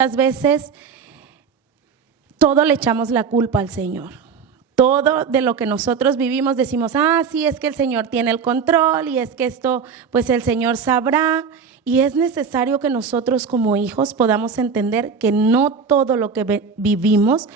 Muchas veces todo le echamos la culpa al Señor. Todo de lo que nosotros vivimos decimos, sí, es que el Señor tiene el control y es que esto, pues el Señor sabrá. Y es necesario que nosotros como hijos podamos entender que no todo lo que vivimos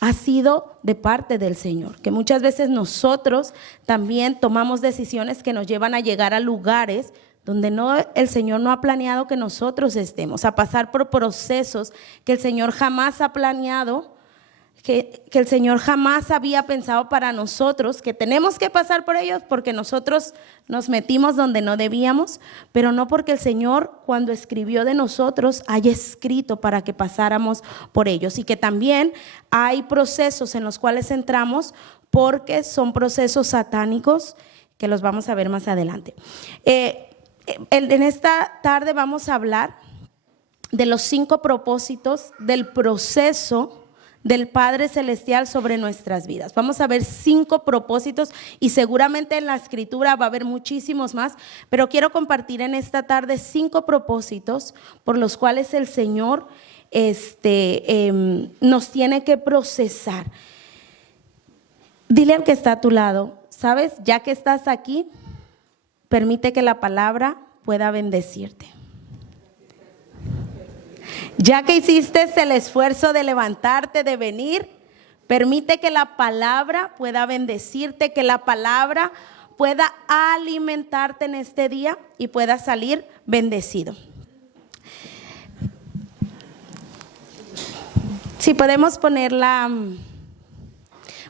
ha sido de parte del Señor. Que muchas veces nosotros también tomamos decisiones que nos llevan a llegar a lugares donde el Señor no ha planeado que nosotros estemos, a pasar por procesos que el Señor jamás ha planeado, que el Señor jamás había pensado para nosotros, que tenemos que pasar por ellos porque nosotros nos metimos donde no debíamos, pero no porque el Señor cuando escribió de nosotros haya escrito para que pasáramos por ellos. Y que también hay procesos en los cuales entramos porque son procesos satánicos que los vamos a ver más adelante. En esta tarde vamos a hablar de los 5 propósitos del proceso del Padre Celestial sobre nuestras vidas. Vamos a ver 5 propósitos y seguramente en la escritura va a haber muchísimos más, pero quiero compartir en esta tarde 5 propósitos por los cuales el Señor nos tiene que procesar. Dile al que está a tu lado, ¿sabes? Ya que estás aquí, permite que la palabra pueda bendecirte. Ya que hiciste el esfuerzo de levantarte, de venir, permite que la palabra pueda bendecirte, que la palabra pueda alimentarte en este día y pueda salir bendecido. Si podemos ponerla,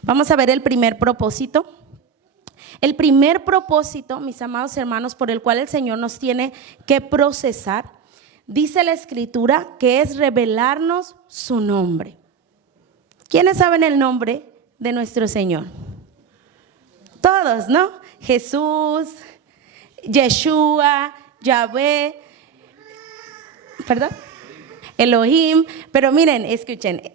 vamos a ver el primer propósito. El primer propósito, mis amados hermanos, por el cual el Señor nos tiene que procesar, dice la Escritura que es revelarnos su nombre. ¿Quiénes saben el nombre de nuestro Señor? Todos, ¿no? Jesús, Yeshua, Yahvé, Elohim. Pero miren, escuchen,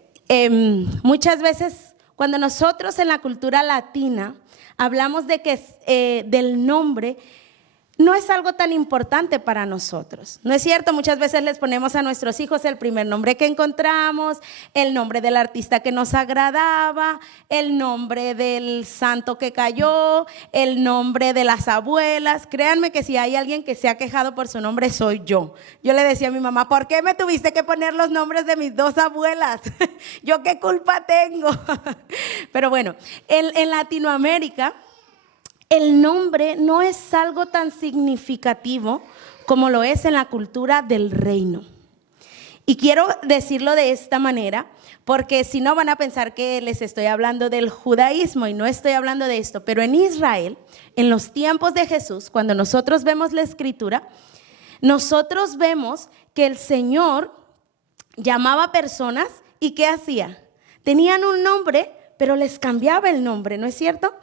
muchas veces cuando nosotros en la cultura latina hablamos de que del nombre, no es algo tan importante para nosotros, ¿no es cierto? Muchas veces les ponemos a nuestros hijos el primer nombre que encontramos, el nombre del artista que nos agradaba, el nombre del santo que cayó, el nombre de las abuelas. Créanme que si hay alguien que se ha quejado por su nombre, soy yo. Yo le decía a mi mamá, ¿por qué me tuviste que poner los nombres de mis 2 abuelas? ¿Yo qué culpa tengo? Pero bueno, en Latinoamérica, el nombre no es algo tan significativo como lo es en la cultura del reino. Y quiero decirlo de esta manera, porque si no van a pensar que les estoy hablando del judaísmo y no estoy hablando de esto. Pero en Israel, en los tiempos de Jesús, cuando nosotros vemos la escritura, nosotros vemos que el Señor llamaba a personas y ¿qué hacía? Tenían un nombre, pero les cambiaba el nombre, ¿no es cierto?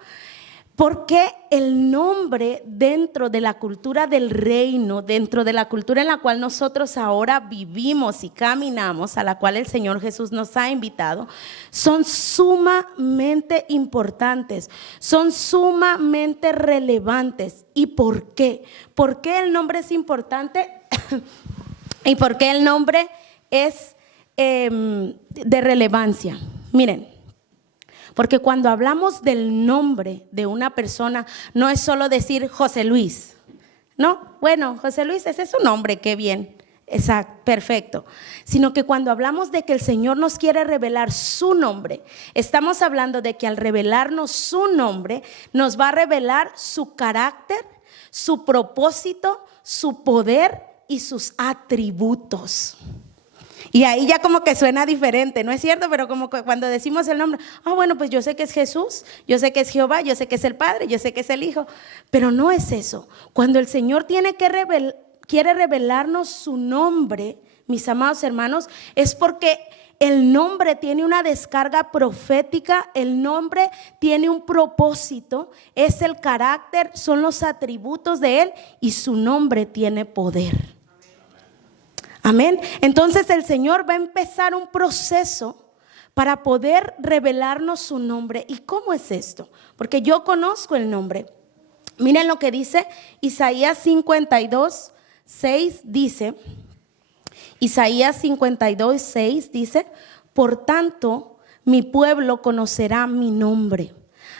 Porque el nombre dentro de la cultura del reino, dentro de la cultura en la cual nosotros ahora vivimos y caminamos, a la cual el Señor Jesús nos ha invitado, son sumamente importantes, son sumamente relevantes. ¿Y por qué? ¿Por qué el nombre es importante? ¿Y por qué el nombre es de relevancia? Miren. Porque cuando hablamos del nombre de una persona, no es solo decir José Luis, ¿no? Bueno, José Luis, ese es su nombre, qué bien, exacto, perfecto. Sino que cuando hablamos de que el Señor nos quiere revelar su nombre, estamos hablando de que al revelarnos su nombre, nos va a revelar su carácter, su propósito, su poder y sus atributos. Y ahí ya como que suena diferente, ¿no es cierto? Pero como que cuando decimos el nombre, bueno, pues yo sé que es Jesús, yo sé que es Jehová, yo sé que es el Padre, yo sé que es el Hijo. Pero no es eso. Cuando el Señor quiere revelarnos su nombre, mis amados hermanos, es porque el nombre tiene una descarga profética, el nombre tiene un propósito, es el carácter, son los atributos de Él y su nombre tiene poder. Amén. Entonces el Señor va a empezar un proceso para poder revelarnos su nombre. ¿Y cómo es esto? Porque yo conozco el nombre. Miren lo que dice Isaías 52:6, dice: Isaías 52:6 dice: por tanto, mi pueblo conocerá mi nombre.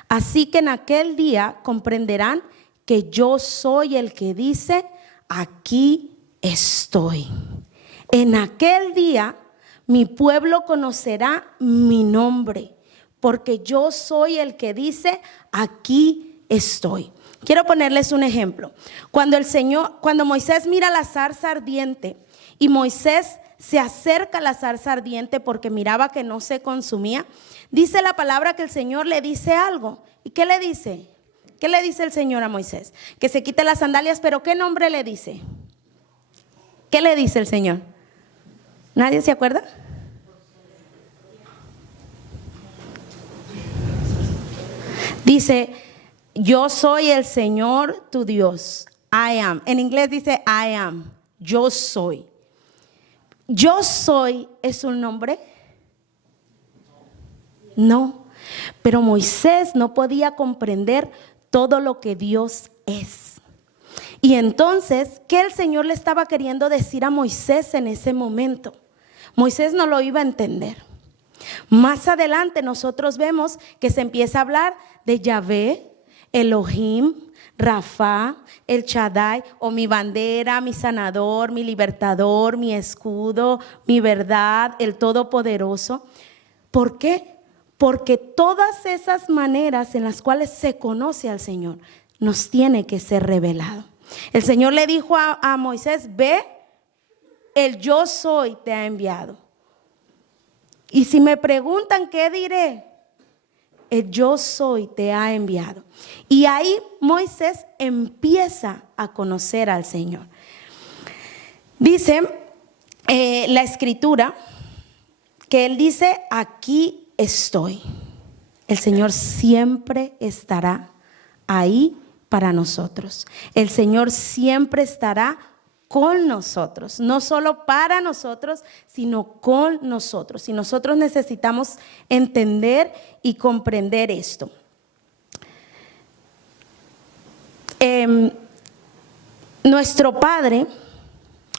Así que en aquel día comprenderán que yo soy el que dice: aquí estoy. En aquel día mi pueblo conocerá mi nombre, porque yo soy el que dice: aquí estoy. Quiero ponerles un ejemplo. Cuando Moisés mira la zarza ardiente y Moisés se acerca a la zarza ardiente porque miraba que no se consumía, dice la palabra que el Señor le dice algo. ¿Y qué le dice? ¿Qué le dice el Señor a Moisés? Que se quite las sandalias, pero ¿qué nombre le dice? ¿Qué le dice el Señor? ¿Nadie se acuerda? Dice: yo soy el Señor tu Dios. I am. En inglés dice I am. Yo soy. Yo soy, ¿es un nombre? No. Pero Moisés no podía comprender todo lo que Dios es. Y entonces, ¿qué el Señor le estaba queriendo decir a Moisés en ese momento? Moisés no lo iba a entender. Más adelante nosotros vemos que se empieza a hablar de Yahvé, Elohim, Rafa, el Shaddai, o mi bandera, mi sanador, mi libertador, mi escudo, mi verdad, el todopoderoso. ¿Por qué? Porque todas esas maneras en las cuales se conoce al Señor nos tiene que ser revelado. El Señor le dijo a Moisés: ve, el yo soy te ha enviado. Y si me preguntan, ¿qué diré? El yo soy te ha enviado. Y ahí Moisés empieza a conocer al Señor. Dice la escritura que él dice: aquí estoy. El Señor siempre estará ahí para nosotros. El Señor siempre estará con nosotros, no solo para nosotros, sino con nosotros. Y nosotros necesitamos entender y comprender esto. Nuestro Padre,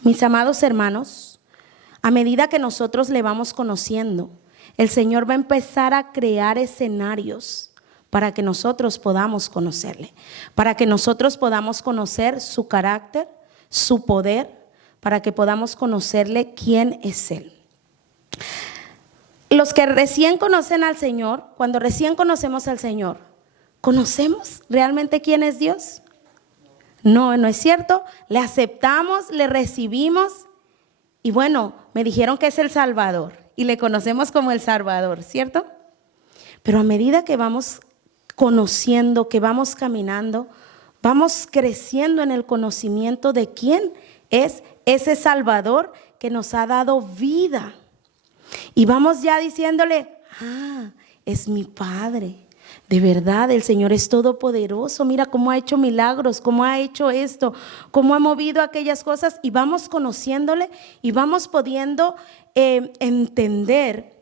mis amados hermanos, a medida que nosotros le vamos conociendo, el Señor va a empezar a crear escenarios para que nosotros podamos conocerle, para que nosotros podamos conocer su carácter, su poder, para que podamos conocerle quién es Él. Los que recién conocen al Señor, cuando recién conocemos al Señor, ¿conocemos realmente quién es Dios? No, no es cierto. Le aceptamos, le recibimos y bueno, me dijeron que es el Salvador y le conocemos como el Salvador, ¿cierto? Pero a medida que vamos conociendo, que vamos caminando, vamos creciendo en el conocimiento de quién es ese Salvador que nos ha dado vida. Y vamos ya diciéndole: es mi Padre. De verdad, el Señor es todopoderoso. Mira cómo ha hecho milagros, cómo ha hecho esto, cómo ha movido aquellas cosas. Y vamos conociéndole y vamos pudiendo entender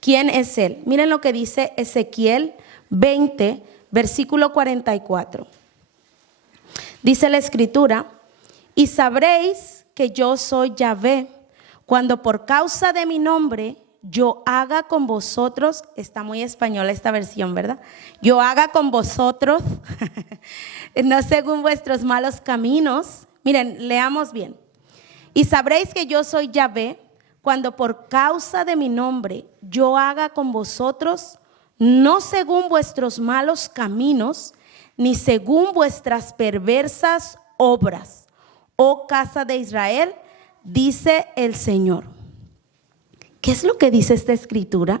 quién es Él. Miren lo que dice Ezequiel 20, versículo 44. Dice la escritura: y sabréis que yo soy Yahvé, cuando por causa de mi nombre yo haga con vosotros, está muy española esta versión, ¿verdad? Yo haga con vosotros, no según vuestros malos caminos. Miren, leamos bien. Y sabréis que yo soy Yahvé, cuando por causa de mi nombre yo haga con vosotros, no según vuestros malos caminos, ni según vuestras perversas obras, oh casa de Israel, dice el Señor. ¿Qué es lo que dice esta escritura?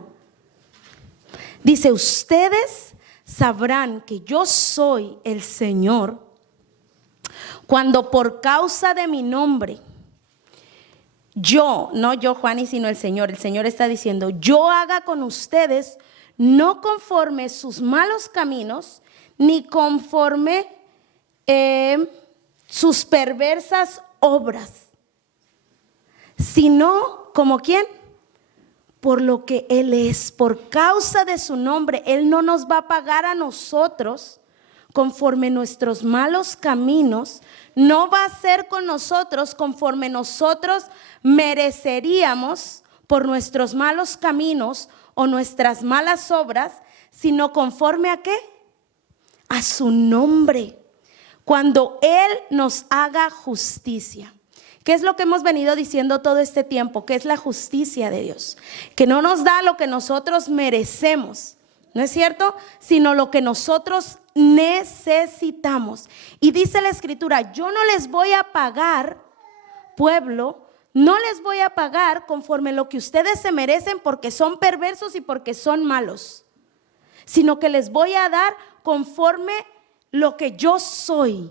Dice: ustedes sabrán que yo soy el Señor cuando por causa de mi nombre, yo, no yo Juani, sino el Señor está diciendo: yo haga con ustedes no conforme sus malos caminos, ni conforme sus perversas obras, sino como ¿quién? Por lo que Él es, por causa de su nombre. Él no nos va a pagar a nosotros conforme nuestros malos caminos, no va a ser con nosotros conforme nosotros mereceríamos por nuestros malos caminos o nuestras malas obras, sino conforme ¿a qué? A su nombre. Cuando Él nos haga justicia. ¿Qué es lo que hemos venido diciendo todo este tiempo? Que es la justicia de Dios. Que no nos da lo que nosotros merecemos, ¿no es cierto? Sino lo que nosotros necesitamos. Y dice la Escritura, yo no les voy a pagar, pueblo, no les voy a pagar conforme lo que ustedes se merecen porque son perversos y porque son malos, sino que les voy a dar conforme lo que yo soy.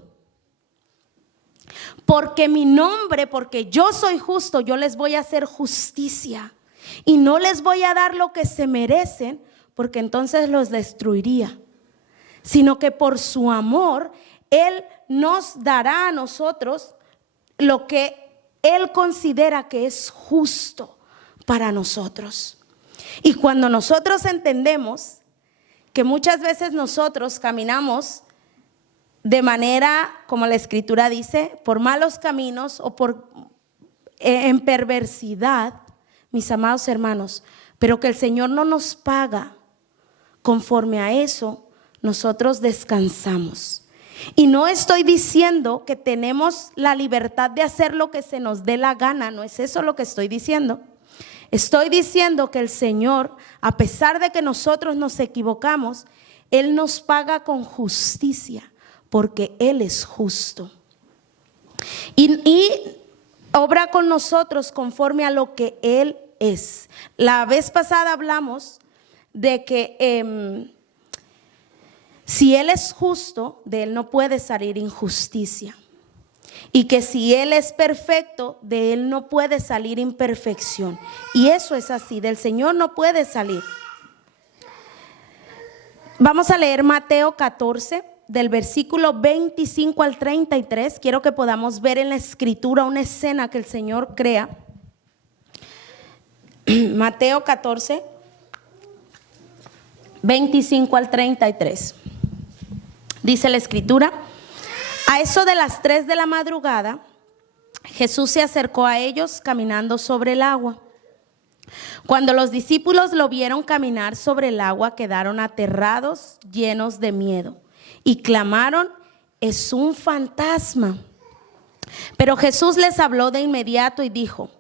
Porque mi nombre, porque yo soy justo, yo les voy a hacer justicia. Y no les voy a dar lo que se merecen, porque entonces los destruiría. Sino que por su amor, Él nos dará a nosotros lo que Él considera que es justo para nosotros. Y cuando nosotros entendemos que muchas veces nosotros caminamos de manera, como la Escritura dice, por malos caminos o en perversidad, mis amados hermanos, pero que el Señor no nos paga conforme a eso, nosotros descansamos. Y no estoy diciendo que tenemos la libertad de hacer lo que se nos dé la gana, no es eso lo que estoy diciendo. Estoy diciendo que el Señor, a pesar de que nosotros nos equivocamos, Él nos paga con justicia, porque Él es justo. Y obra con nosotros conforme a lo que Él es. La vez pasada hablamos de que si Él es justo, de Él no puede salir injusticia. Y que si Él es perfecto, de Él no puede salir imperfección. Y eso es así, del Señor no puede salir. Vamos a leer Mateo 14, del versículo 25 al 33. Quiero que podamos ver en la Escritura una escena que el Señor crea. Mateo 14, 25 al 33. Dice la Escritura: a eso de las 3 de la madrugada, Jesús se acercó a ellos caminando sobre el agua. Cuando los discípulos lo vieron caminar sobre el agua, quedaron aterrados, llenos de miedo, y clamaron: es un fantasma. Pero Jesús les habló de inmediato y dijo,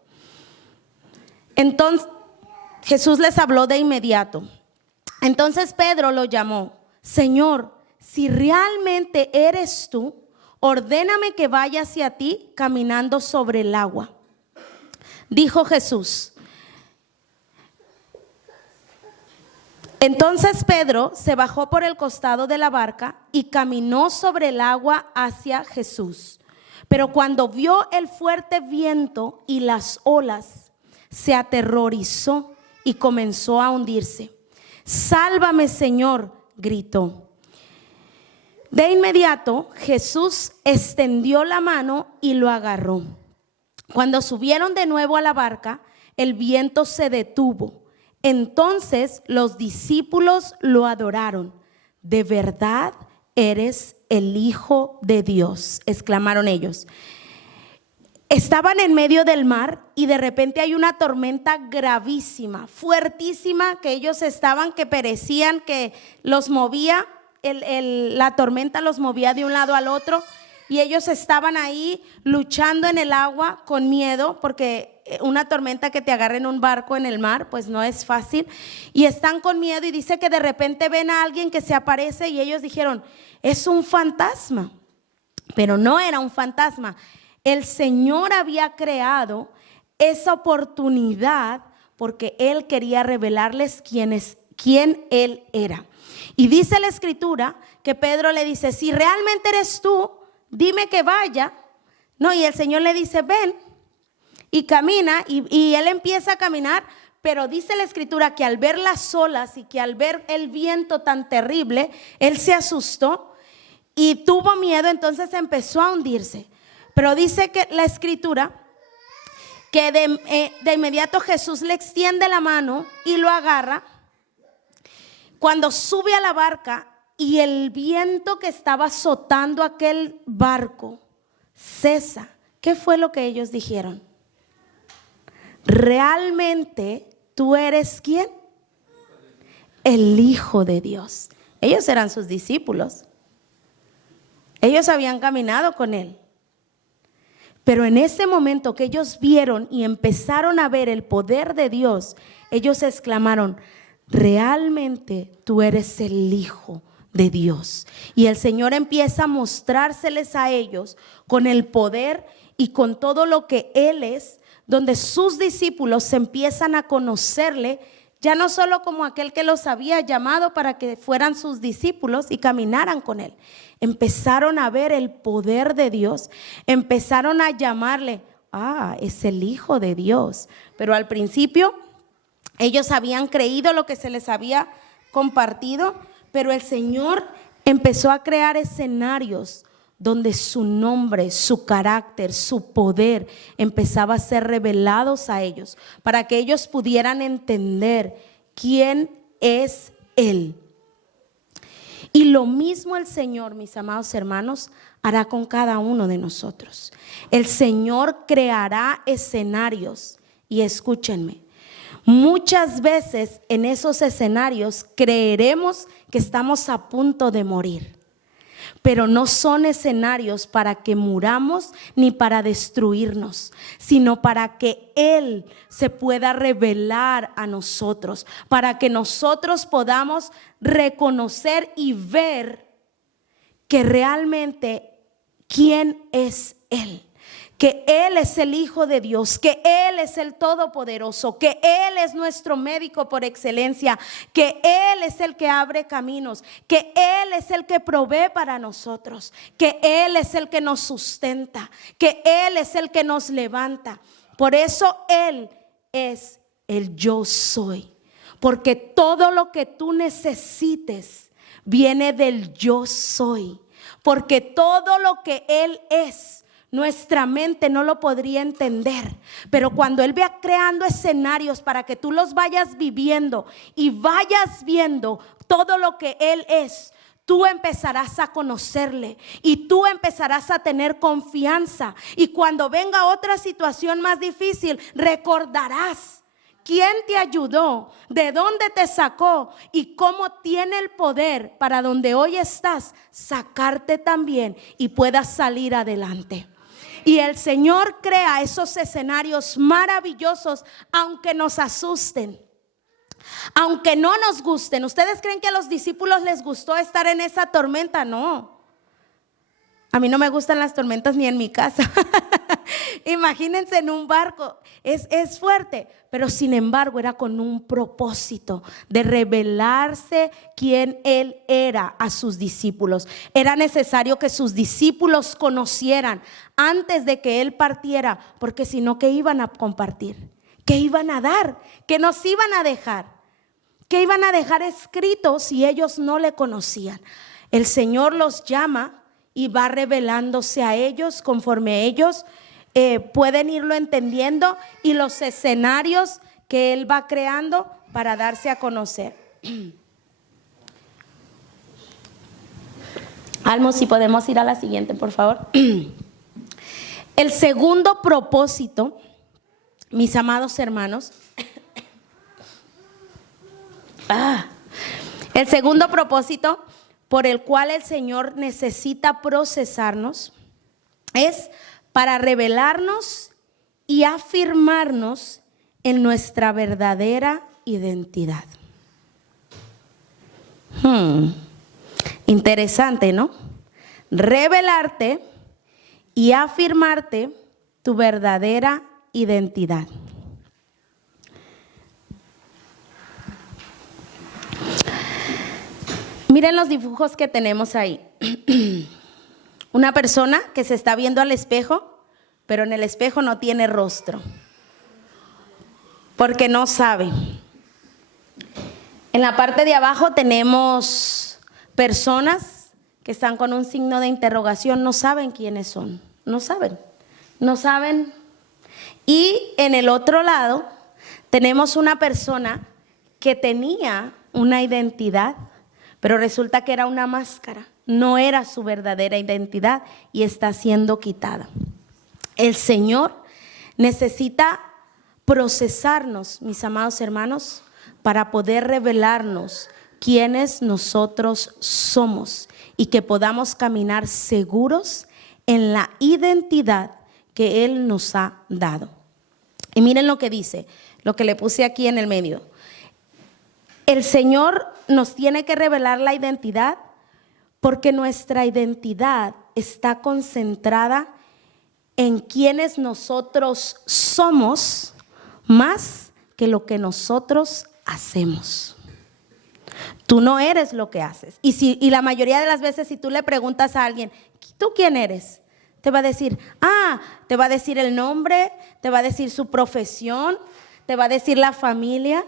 entonces Pedro lo llamó: Señor, si realmente eres tú, ordéname que vaya hacia ti caminando sobre el agua. Dijo Jesús. Entonces Pedro se bajó por el costado de la barca y caminó sobre el agua hacia Jesús. Pero cuando vio el fuerte viento y las olas, se aterrorizó y comenzó a hundirse. Sálvame, Señor, gritó. De inmediato Jesús extendió la mano y lo agarró. Cuando subieron de nuevo a la barca, el viento se detuvo. Entonces los discípulos lo adoraron. ¿De verdad eres el Hijo de Dios?, exclamaron ellos. Estaban en medio del mar y de repente hay una tormenta gravísima, fuertísima, que ellos estaban que perecían, que los movía, la tormenta los movía de un lado al otro. Y ellos estaban ahí luchando en el agua con miedo, porque una tormenta que te agarre en un barco en el mar, pues no es fácil. Y están con miedo y dice que de repente ven a alguien que se aparece y ellos dijeron, es un fantasma. Pero no era un fantasma. El Señor había creado esa oportunidad porque Él quería revelarles quién Él era. Y dice la Escritura que Pedro le dice, si realmente eres tú, dime que vaya. No, y el Señor le dice, ven y camina, y él empieza a caminar, pero dice la Escritura que al ver las olas y que al ver el viento tan terrible, él se asustó y tuvo miedo, entonces empezó a hundirse. Pero dice que la Escritura que de inmediato Jesús le extiende la mano y lo agarra. Cuando sube a la barca, y el viento que estaba azotando aquel barco cesa. ¿Qué fue lo que ellos dijeron? ¿Realmente tú eres quién? El Hijo de Dios. Ellos eran sus discípulos. Ellos habían caminado con Él. Pero en ese momento que ellos vieron y empezaron a ver el poder de Dios, ellos exclamaron: realmente tú eres el Hijo de Dios. Y el Señor empieza a mostrárseles a ellos con el poder y con todo lo que Él es, donde sus discípulos empiezan a conocerle, ya no solo como aquel que los había llamado para que fueran sus discípulos y caminaran con Él. Empezaron a ver el poder de Dios, empezaron a llamarle: es el Hijo de Dios. Pero al principio ellos habían creído lo que se les había compartido, pero el Señor empezó a crear escenarios donde su nombre, su carácter, su poder empezaba a ser revelados a ellos, para que ellos pudieran entender quién es Él. Y lo mismo el Señor, mis amados hermanos, hará con cada uno de nosotros. El Señor creará escenarios, y escúchenme, muchas veces en esos escenarios creeremos que estamos a punto de morir, pero no son escenarios para que muramos ni para destruirnos, sino para que Él se pueda revelar a nosotros, para que nosotros podamos reconocer y ver que realmente quién es Él. Que Él es el Hijo de Dios, que Él es el Todopoderoso, que Él es nuestro médico por excelencia, que Él es el que abre caminos, que Él es el que provee para nosotros, que Él es el que nos sustenta, que Él es el que nos levanta. Por eso Él es el yo soy, porque todo lo que tú necesites viene del yo soy, porque todo lo que Él es, nuestra mente no lo podría entender, pero cuando Él vea creando escenarios para que tú los vayas viviendo y vayas viendo todo lo que Él es, tú empezarás a conocerle y tú empezarás a tener confianza. Y cuando venga otra situación más difícil, recordarás quién te ayudó, de dónde te sacó y cómo tiene el poder para donde hoy estás, sacarte también y puedas salir adelante. Y el Señor crea esos escenarios maravillosos, aunque nos asusten, aunque no nos gusten. ¿Ustedes creen que a los discípulos les gustó estar en esa tormenta? No. A mí no me gustan las tormentas ni en mi casa. Imagínense en un barco, es fuerte, pero sin embargo era con un propósito de revelarse quién Él era a sus discípulos. Era necesario que sus discípulos conocieran antes de que Él partiera, porque si no, ¿qué iban a compartir? ¿Qué iban a dar? ¿Qué nos iban a dejar? ¿Qué iban a dejar escrito si ellos no le conocían? El Señor los llama y va revelándose a ellos conforme ellos pueden irlo entendiendo, y los escenarios que Él va creando para darse a conocer. Almo, si podemos ir a la siguiente, por favor. El segundo propósito, mis amados hermanos, el segundo propósito por el cual el Señor necesita procesarnos es para revelarnos y afirmarnos en nuestra verdadera identidad. Interesante, ¿no? Revelarte y afirmarte tu verdadera identidad. Miren los dibujos que tenemos ahí. Una persona que se está viendo al espejo, pero en el espejo no tiene rostro, porque no sabe. En la parte de abajo tenemos personas que están con un signo de interrogación, no saben quiénes son, no saben. Y en el otro lado tenemos una persona que tenía una identidad, pero resulta que era una máscara, no era su verdadera identidad y está siendo quitada. El Señor necesita procesarnos, mis amados hermanos, para poder revelarnos quiénes nosotros somos y que podamos caminar seguros en la identidad que Él nos ha dado. Y miren lo que dice, lo que le puse aquí en el medio. El Señor nos tiene que revelar la identidad porque nuestra identidad está concentrada en quienes nosotros somos más que lo que nosotros hacemos. Tú no eres lo que haces. Y la mayoría de las veces si tú le preguntas a alguien, ¿tú quién eres? Te va a decir, te va a decir el nombre, te va a decir su profesión, te va a decir la familia.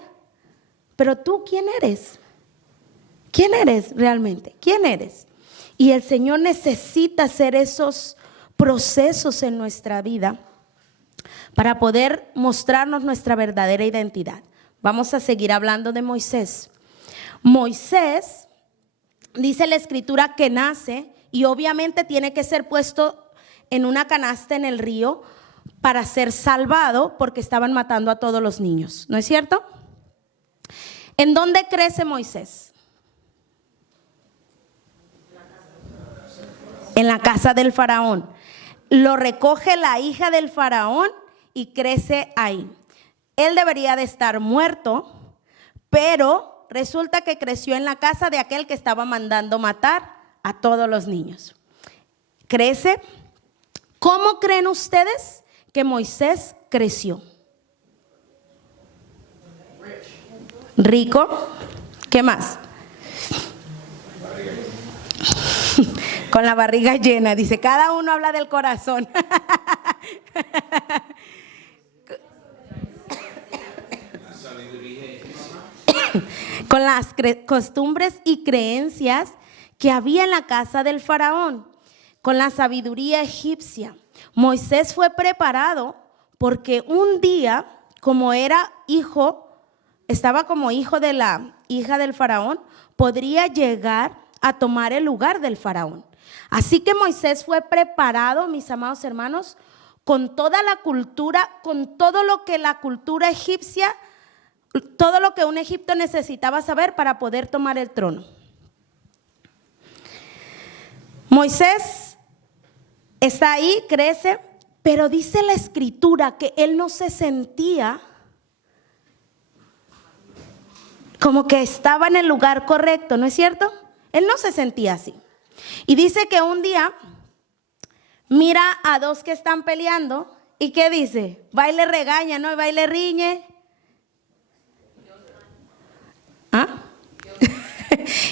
Pero tú, ¿quién eres? ¿Quién eres realmente? ¿Quién eres? Y el Señor necesita hacer esos procesos en nuestra vida para poder mostrarnos nuestra verdadera identidad. Vamos a seguir hablando de Moisés. Moisés, dice la escritura que nace y obviamente tiene que ser puesto en una canasta en el río para ser salvado porque estaban matando a todos los niños, ¿no es cierto? ¿En dónde crece Moisés? En la casa del faraón. Lo recoge la hija del faraón y crece ahí. Él debería de estar muerto, pero resulta que creció en la casa de aquel que estaba mandando matar a todos los niños. Crece. ¿Cómo creen ustedes que Moisés creció? Rico. ¿Qué más? Con la barriga llena. Dice, cada uno habla del corazón. Con las costumbres y creencias que había en la casa del faraón, con la sabiduría egipcia. Moisés fue preparado porque un día, como era hijo, estaba como hijo de la hija del faraón, podría llegar a tomar el lugar del faraón. Así que Moisés fue preparado, mis amados hermanos, con toda la cultura, con todo lo que la cultura egipcia, todo lo que un egipto necesitaba saber para poder tomar el trono. Moisés está ahí, crece, pero dice la escritura que él no se sentía como que estaba en el lugar correcto, ¿no es cierto? Él no se sentía así. Y dice que un día mira a dos que están peleando y ¿qué dice? Va y le regaña, ¿no? Y va y le riñe.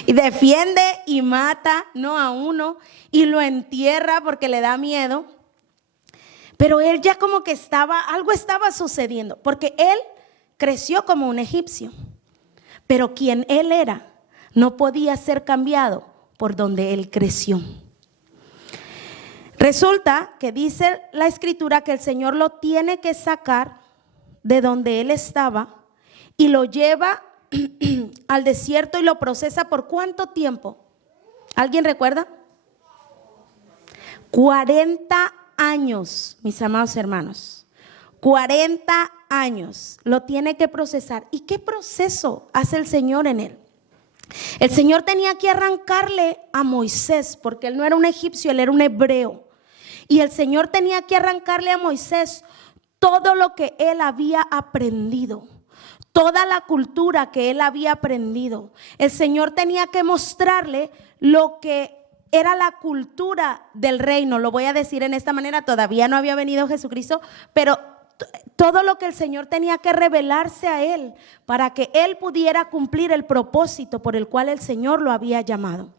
Y defiende y mata, no a uno, y lo entierra porque le da miedo. Pero él ya como que algo estaba sucediendo, porque él creció como un egipcio. Pero quien él era no podía ser cambiado por donde él creció. Resulta que dice la escritura que el Señor lo tiene que sacar de donde él estaba y lo lleva al desierto y lo procesa ¿por cuánto tiempo? ¿Alguien recuerda? 40 años, mis amados hermanos. 40 años lo tiene que procesar. ¿Y qué proceso hace el Señor en él? El Señor tenía que arrancarle a Moisés, porque él no era un egipcio, él era un hebreo. Y el Señor tenía que arrancarle a Moisés todo lo que él había aprendido, toda la cultura que él había aprendido. El Señor tenía que mostrarle lo que era la cultura del reino. Lo voy a decir en esta manera, todavía no había venido Jesucristo, pero todo lo que el Señor tenía que revelarse a él para que él pudiera cumplir el propósito por el cual el Señor lo había llamado.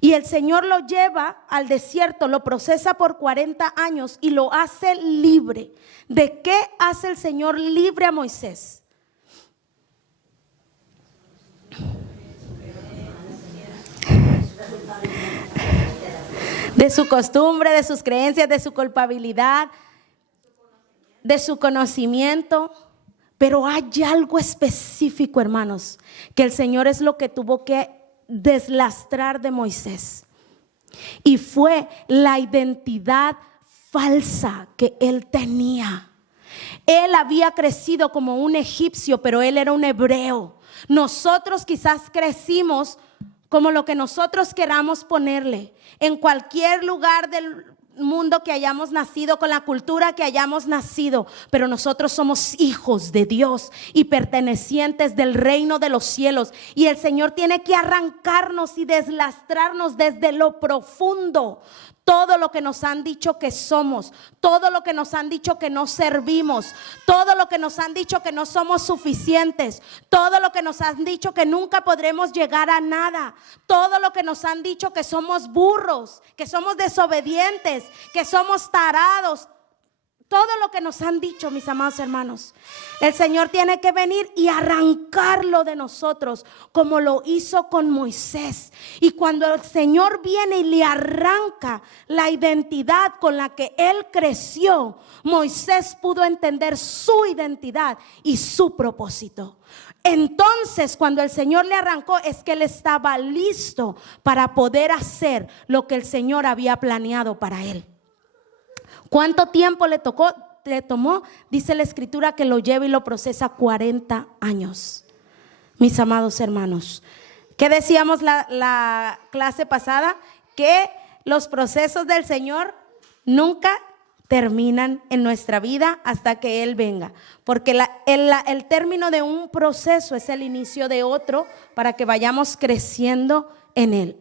Y el Señor lo lleva al desierto, lo procesa por 40 años y lo hace libre. ¿De qué hace el Señor libre a Moisés? De su costumbre, de sus creencias, de su culpabilidad, de su conocimiento. Pero hay algo específico, hermanos, que el Señor es lo que tuvo que deslastrar de Moisés. Y fue la identidad falsa que él tenía. Él había crecido como un egipcio, pero él era un hebreo. Nosotros quizás crecimos como lo que nosotros queramos ponerle, en cualquier lugar del mundo que hayamos nacido, con la cultura que hayamos nacido, pero nosotros somos hijos de Dios y pertenecientes del reino de los cielos, y el Señor tiene que arrancarnos y deslastrarnos desde lo profundo todo lo que nos han dicho que somos, todo lo que nos han dicho que no servimos, todo lo que nos han dicho que no somos suficientes, todo lo que nos han dicho que nunca podremos llegar a nada, todo lo que nos han dicho que somos burros, que somos desobedientes, que somos tarados. Todo lo que nos han dicho, mis amados hermanos, el Señor tiene que venir y arrancarlo de nosotros, como lo hizo con Moisés. Y cuando el Señor viene y le arranca la identidad con la que él creció, Moisés pudo entender su identidad y su propósito. Entonces, cuando el Señor le arrancó, es que él estaba listo para poder hacer lo que el Señor había planeado para él. ¿Cuánto tiempo le tomó? Dice la Escritura que lo lleva y lo procesa 40 años. Mis amados hermanos, ¿qué decíamos la clase pasada? Que los procesos del Señor nunca terminan en nuestra vida hasta que Él venga. Porque el término de un proceso es el inicio de otro, para que vayamos creciendo en Él.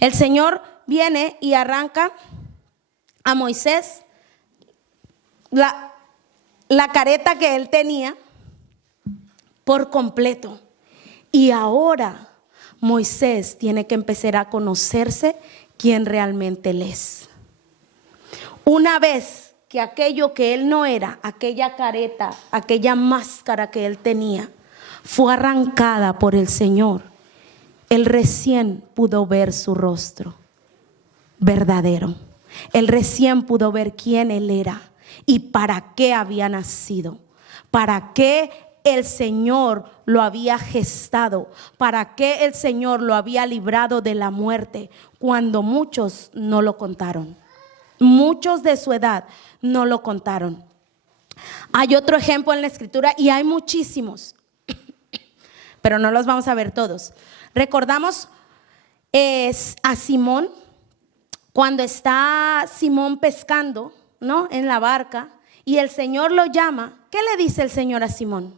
El Señor viene y arranca a Moisés la careta que él tenía por completo. Y ahora Moisés tiene que empezar a conocerse quién realmente él es. Una vez que aquello que él no era, aquella careta, aquella máscara que él tenía, fue arrancada por el Señor, él recién pudo ver su rostro verdadero. Él recién pudo ver quién él era y para qué había nacido, para qué el Señor lo había gestado, para qué el Señor lo había librado de la muerte, cuando muchos no lo contaron. Muchos de su edad no lo contaron. Hay otro ejemplo en la Escritura y hay muchísimos, pero no los vamos a ver todos. Recordamos a Simón. Cuando está Simón pescando, ¿no?, en la barca, y el Señor lo llama, ¿qué le dice el Señor a Simón?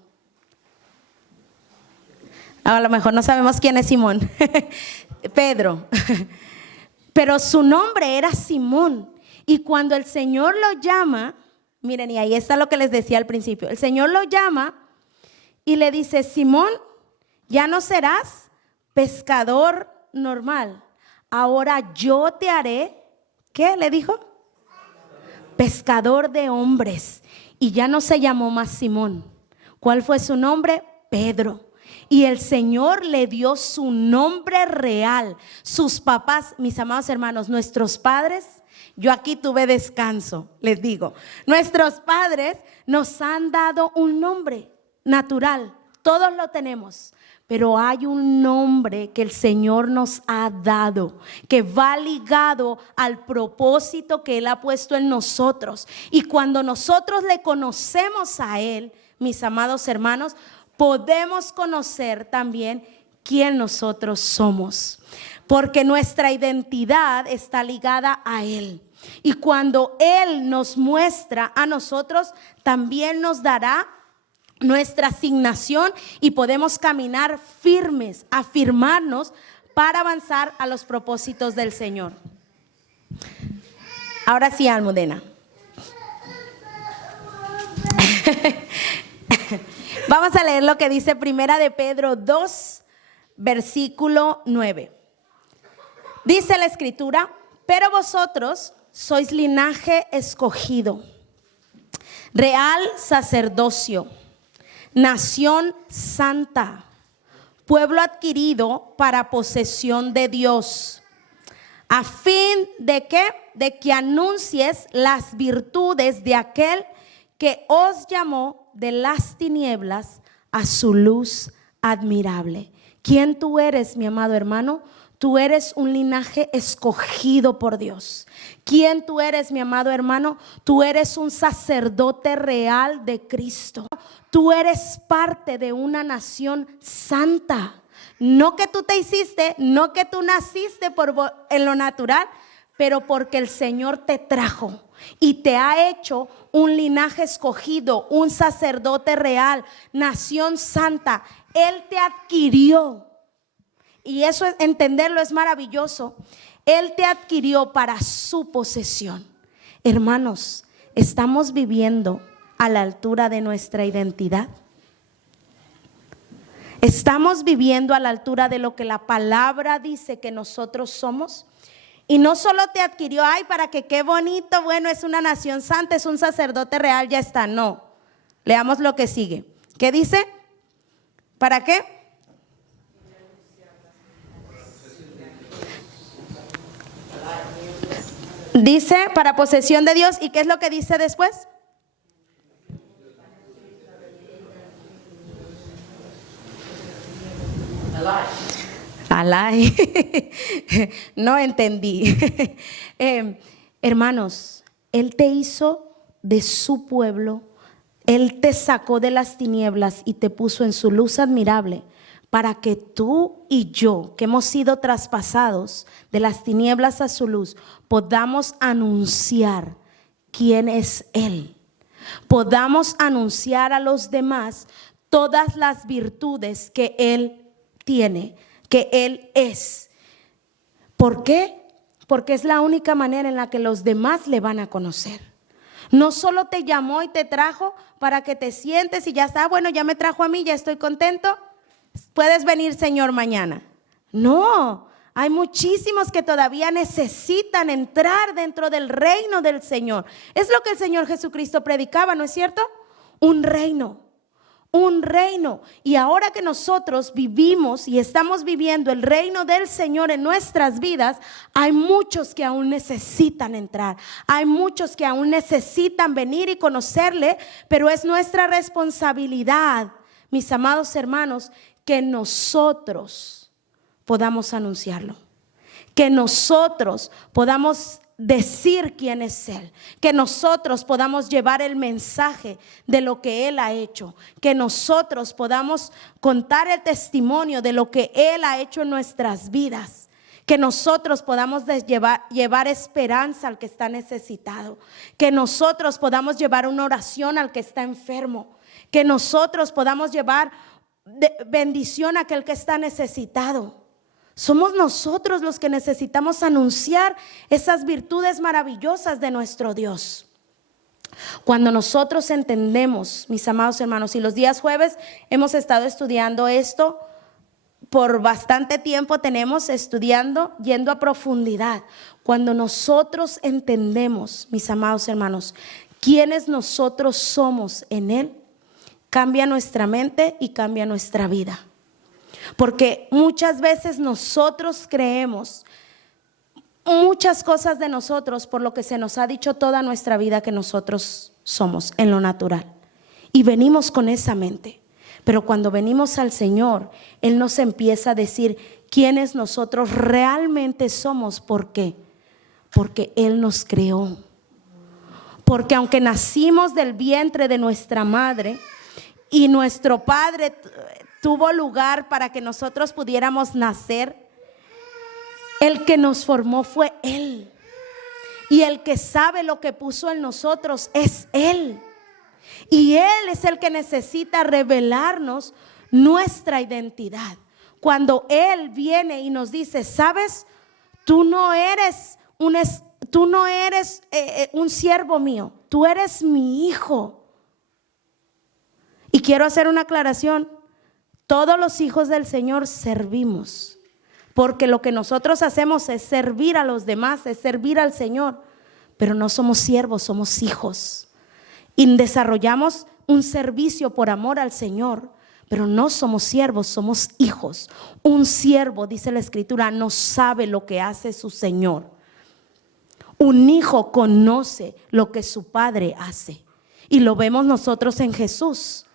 A lo mejor no sabemos quién es Simón. Pedro. Pero su nombre era Simón. Y cuando el Señor lo llama, miren, y ahí está lo que les decía al principio. El Señor lo llama y le dice: Simón, ya no serás pescador normal. Ahora yo te haré, ¿qué le dijo? Pescador de hombres. Y ya no se llamó más Simón. ¿Cuál fue su nombre? Pedro. Y el Señor le dio su nombre real. Sus papás, mis amados hermanos, nuestros padres, yo aquí tuve descanso, les digo. Nuestros padres nos han dado un nombre natural. Todos lo tenemos. Pero hay un nombre que el Señor nos ha dado, que va ligado al propósito que Él ha puesto en nosotros. Y cuando nosotros le conocemos a Él, mis amados hermanos, podemos conocer también quién nosotros somos. Porque nuestra identidad está ligada a Él. Y cuando Él nos muestra a nosotros, también nos dará nuestra asignación y podemos caminar firmes, afirmarnos para avanzar a los propósitos del Señor. Ahora sí, Almudena. Vamos a leer lo que dice Primera de Pedro 2, versículo 9. Dice la Escritura: pero vosotros sois linaje escogido, real sacerdocio, nación santa, pueblo adquirido para posesión de Dios, a fin de que anuncies las virtudes de aquel que os llamó de las tinieblas a su luz admirable. ¿Quién tú eres, mi amado hermano? Tú eres un linaje escogido por Dios. ¿Quién tú eres, mi amado hermano? Tú eres un sacerdote real de Cristo. Tú eres parte de una nación santa. No que tú te hiciste, no que tú naciste en lo natural, pero porque el Señor te trajo y te ha hecho un linaje escogido, un sacerdote real, nación santa. Él te adquirió. Y eso, entenderlo, es maravilloso. Él te adquirió para su posesión. Hermanos, ¿estamos viviendo a la altura de nuestra identidad? ¿Estamos viviendo a la altura de lo que la palabra dice que nosotros somos? Y no solo te adquirió, ay, para que qué bonito, bueno, es una nación santa, es un sacerdote real, ya está. No, leamos lo que sigue. ¿Qué dice? ¿Para qué? Dice, para posesión de Dios. ¿Y qué es lo que dice después? Alay. No entendí. Hermanos, Él te hizo de su pueblo. Él te sacó de las tinieblas y te puso en su luz admirable, para que tú y yo, que hemos sido traspasados de las tinieblas a su luz, podamos anunciar quién es Él. Podamos anunciar a los demás todas las virtudes que Él tiene, que Él es. ¿Por qué? Porque es la única manera en la que los demás le van a conocer. No solo te llamó y te trajo para que te sientes y ya está, bueno, ya me trajo a mí, ya estoy contento, puedes venir, Señor, mañana. No, hay muchísimos que todavía necesitan entrar dentro del reino del Señor. Es lo que el Señor Jesucristo predicaba, ¿no es cierto? Un reino. Un reino. Y ahora que nosotros vivimos y estamos viviendo el reino del Señor en nuestras vidas, hay muchos que aún necesitan entrar. Hay muchos que aún necesitan venir y conocerle, pero es nuestra responsabilidad, mis amados hermanos, que nosotros podamos anunciarlo, que nosotros podamos decir quién es Él, que nosotros podamos llevar el mensaje de lo que Él ha hecho, que nosotros podamos contar el testimonio de lo que Él ha hecho en nuestras vidas, que nosotros podamos llevar esperanza al que está necesitado, que nosotros podamos llevar una oración al que está enfermo, que nosotros podamos llevar bendición a aquel que está necesitado. Somos nosotros los que necesitamos anunciar esas virtudes maravillosas de nuestro Dios. Cuando nosotros entendemos, mis amados hermanos, y los días jueves hemos estado estudiando esto, por bastante tiempo tenemos estudiando, yendo a profundidad. Cuando nosotros entendemos, mis amados hermanos, quiénes nosotros somos en Él, cambia nuestra mente y cambia nuestra vida. Porque muchas veces nosotros creemos muchas cosas de nosotros por lo que se nos ha dicho toda nuestra vida que nosotros somos en lo natural. Y venimos con esa mente. Pero cuando venimos al Señor, Él nos empieza a decir quiénes nosotros realmente somos. ¿Por qué? Porque Él nos creó. Porque aunque nacimos del vientre de nuestra madre y nuestro padre tuvo lugar para que nosotros pudiéramos nacer, el que nos formó fue Él. Y el que sabe lo que puso en nosotros es Él. Y Él es el que necesita revelarnos nuestra identidad. Cuando Él viene y nos dice, ¿sabes? Tú no eres un siervo mío, tú eres mi hijo. Y quiero hacer una aclaración. Todos los hijos del Señor servimos, porque lo que nosotros hacemos es servir a los demás, es servir al Señor, pero no somos siervos, somos hijos. Y desarrollamos un servicio por amor al Señor, pero no somos siervos, somos hijos. Un siervo, dice la Escritura, no sabe lo que hace su Señor. Un hijo conoce lo que su padre hace. Y lo vemos nosotros en Jesús.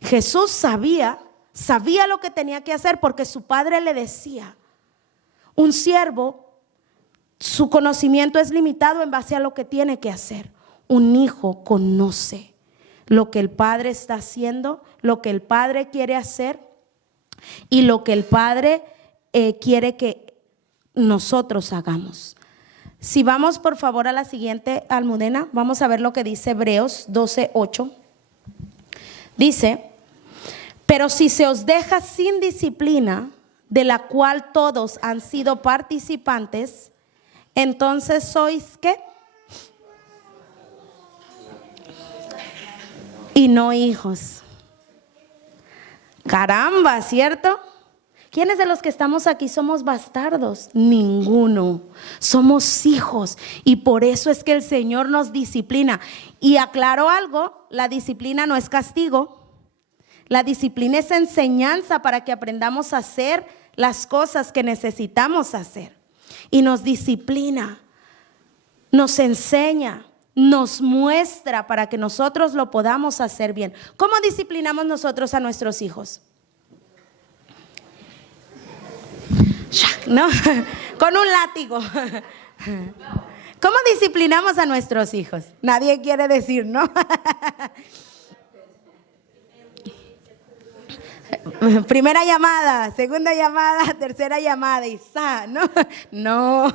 Jesús sabía sabía lo que tenía que hacer porque su padre le decía. Un siervo, su conocimiento es limitado en base a lo que tiene que hacer. Un hijo conoce lo que el padre está haciendo, lo que el padre quiere hacer y lo que el padre quiere que nosotros hagamos. Si vamos por favor a la siguiente almudena, vamos a ver lo que dice Hebreos 12:8. Dice: pero si se os deja sin disciplina, de la cual todos han sido participantes, entonces sois ¿qué? Y no hijos. Caramba, ¿cierto? ¿Quiénes de los que estamos aquí somos bastardos? Ninguno. Somos hijos y por eso es que el Señor nos disciplina. Y aclaro algo, la disciplina no es castigo. La disciplina es enseñanza para que aprendamos a hacer las cosas que necesitamos hacer. Y nos disciplina, nos enseña, nos muestra para que nosotros lo podamos hacer bien. ¿Cómo disciplinamos nosotros a nuestros hijos? ¿No? Con un látigo. ¿Cómo disciplinamos a nuestros hijos? Nadie quiere decir, ¿no? Primera llamada, segunda llamada, tercera llamada y ¿no? No.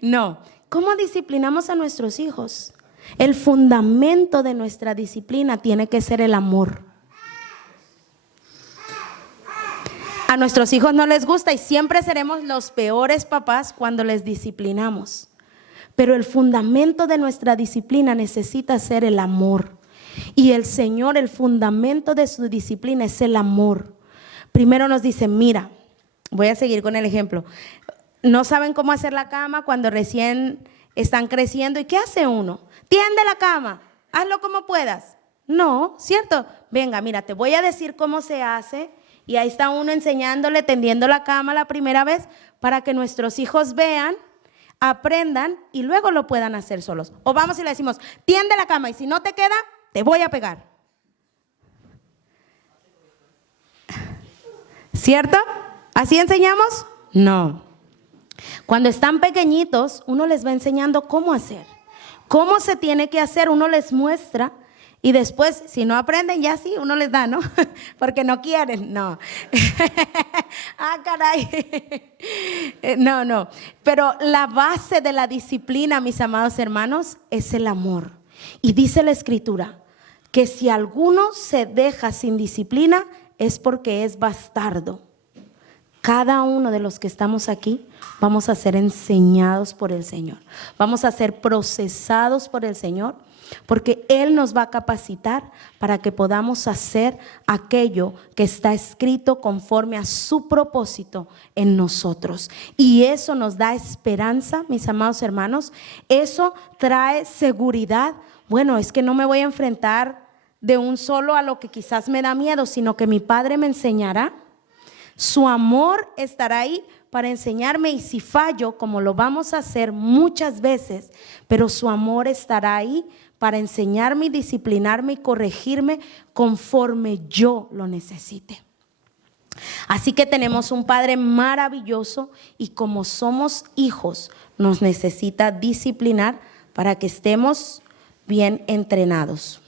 No. ¿Cómo disciplinamos a nuestros hijos? El fundamento de nuestra disciplina tiene que ser el amor. A nuestros hijos no les gusta y siempre seremos los peores papás cuando les disciplinamos. Pero el fundamento de nuestra disciplina necesita ser el amor. Y el Señor, el fundamento de su disciplina es el amor. Primero nos dice, mira, voy a seguir con el ejemplo. No saben cómo hacer la cama cuando recién están creciendo. ¿Y qué hace uno? Tiende la cama, hazlo como puedas. No, ¿cierto? Venga, mira, te voy a decir cómo se hace. Y ahí está uno enseñándole, tendiendo la cama la primera vez para que nuestros hijos vean, aprendan y luego lo puedan hacer solos. O vamos y le decimos, tiende la cama y si no te queda, te voy a pegar. ¿Cierto? ¿Así enseñamos? No. Cuando están pequeñitos, uno les va enseñando cómo hacer. Cómo se tiene que hacer, uno les muestra. Y después, si no aprenden, ya sí, uno les da, ¿no? Porque no quieren, no. Ah, caray. No. Pero la base de la disciplina, mis amados hermanos, es el amor. Y dice la Escritura que si alguno se deja sin disciplina es porque es bastardo. Cada uno de los que estamos aquí vamos a ser enseñados por el Señor. Vamos a ser procesados por el Señor. Porque Él nos va a capacitar para que podamos hacer aquello que está escrito conforme a su propósito en nosotros. Y eso nos da esperanza, mis amados hermanos. Eso trae seguridad. Bueno, es que no me voy a enfrentar de un solo a lo que quizás me da miedo, sino que mi Padre me enseñará. Su amor estará ahí para enseñarme y si fallo, como lo vamos a hacer muchas veces, pero su amor estará ahí para enseñarme, disciplinarme y corregirme conforme yo lo necesite. Así que tenemos un Padre maravilloso y como somos hijos, nos necesita disciplinar para que estemos bien entrenados.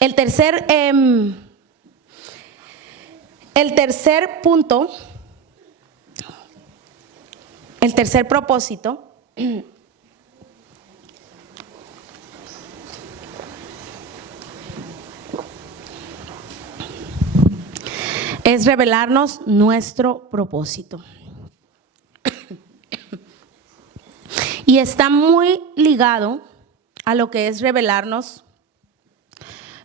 El tercer punto, el tercer propósito es revelarnos nuestro propósito. Y está muy ligado a lo que es revelarnos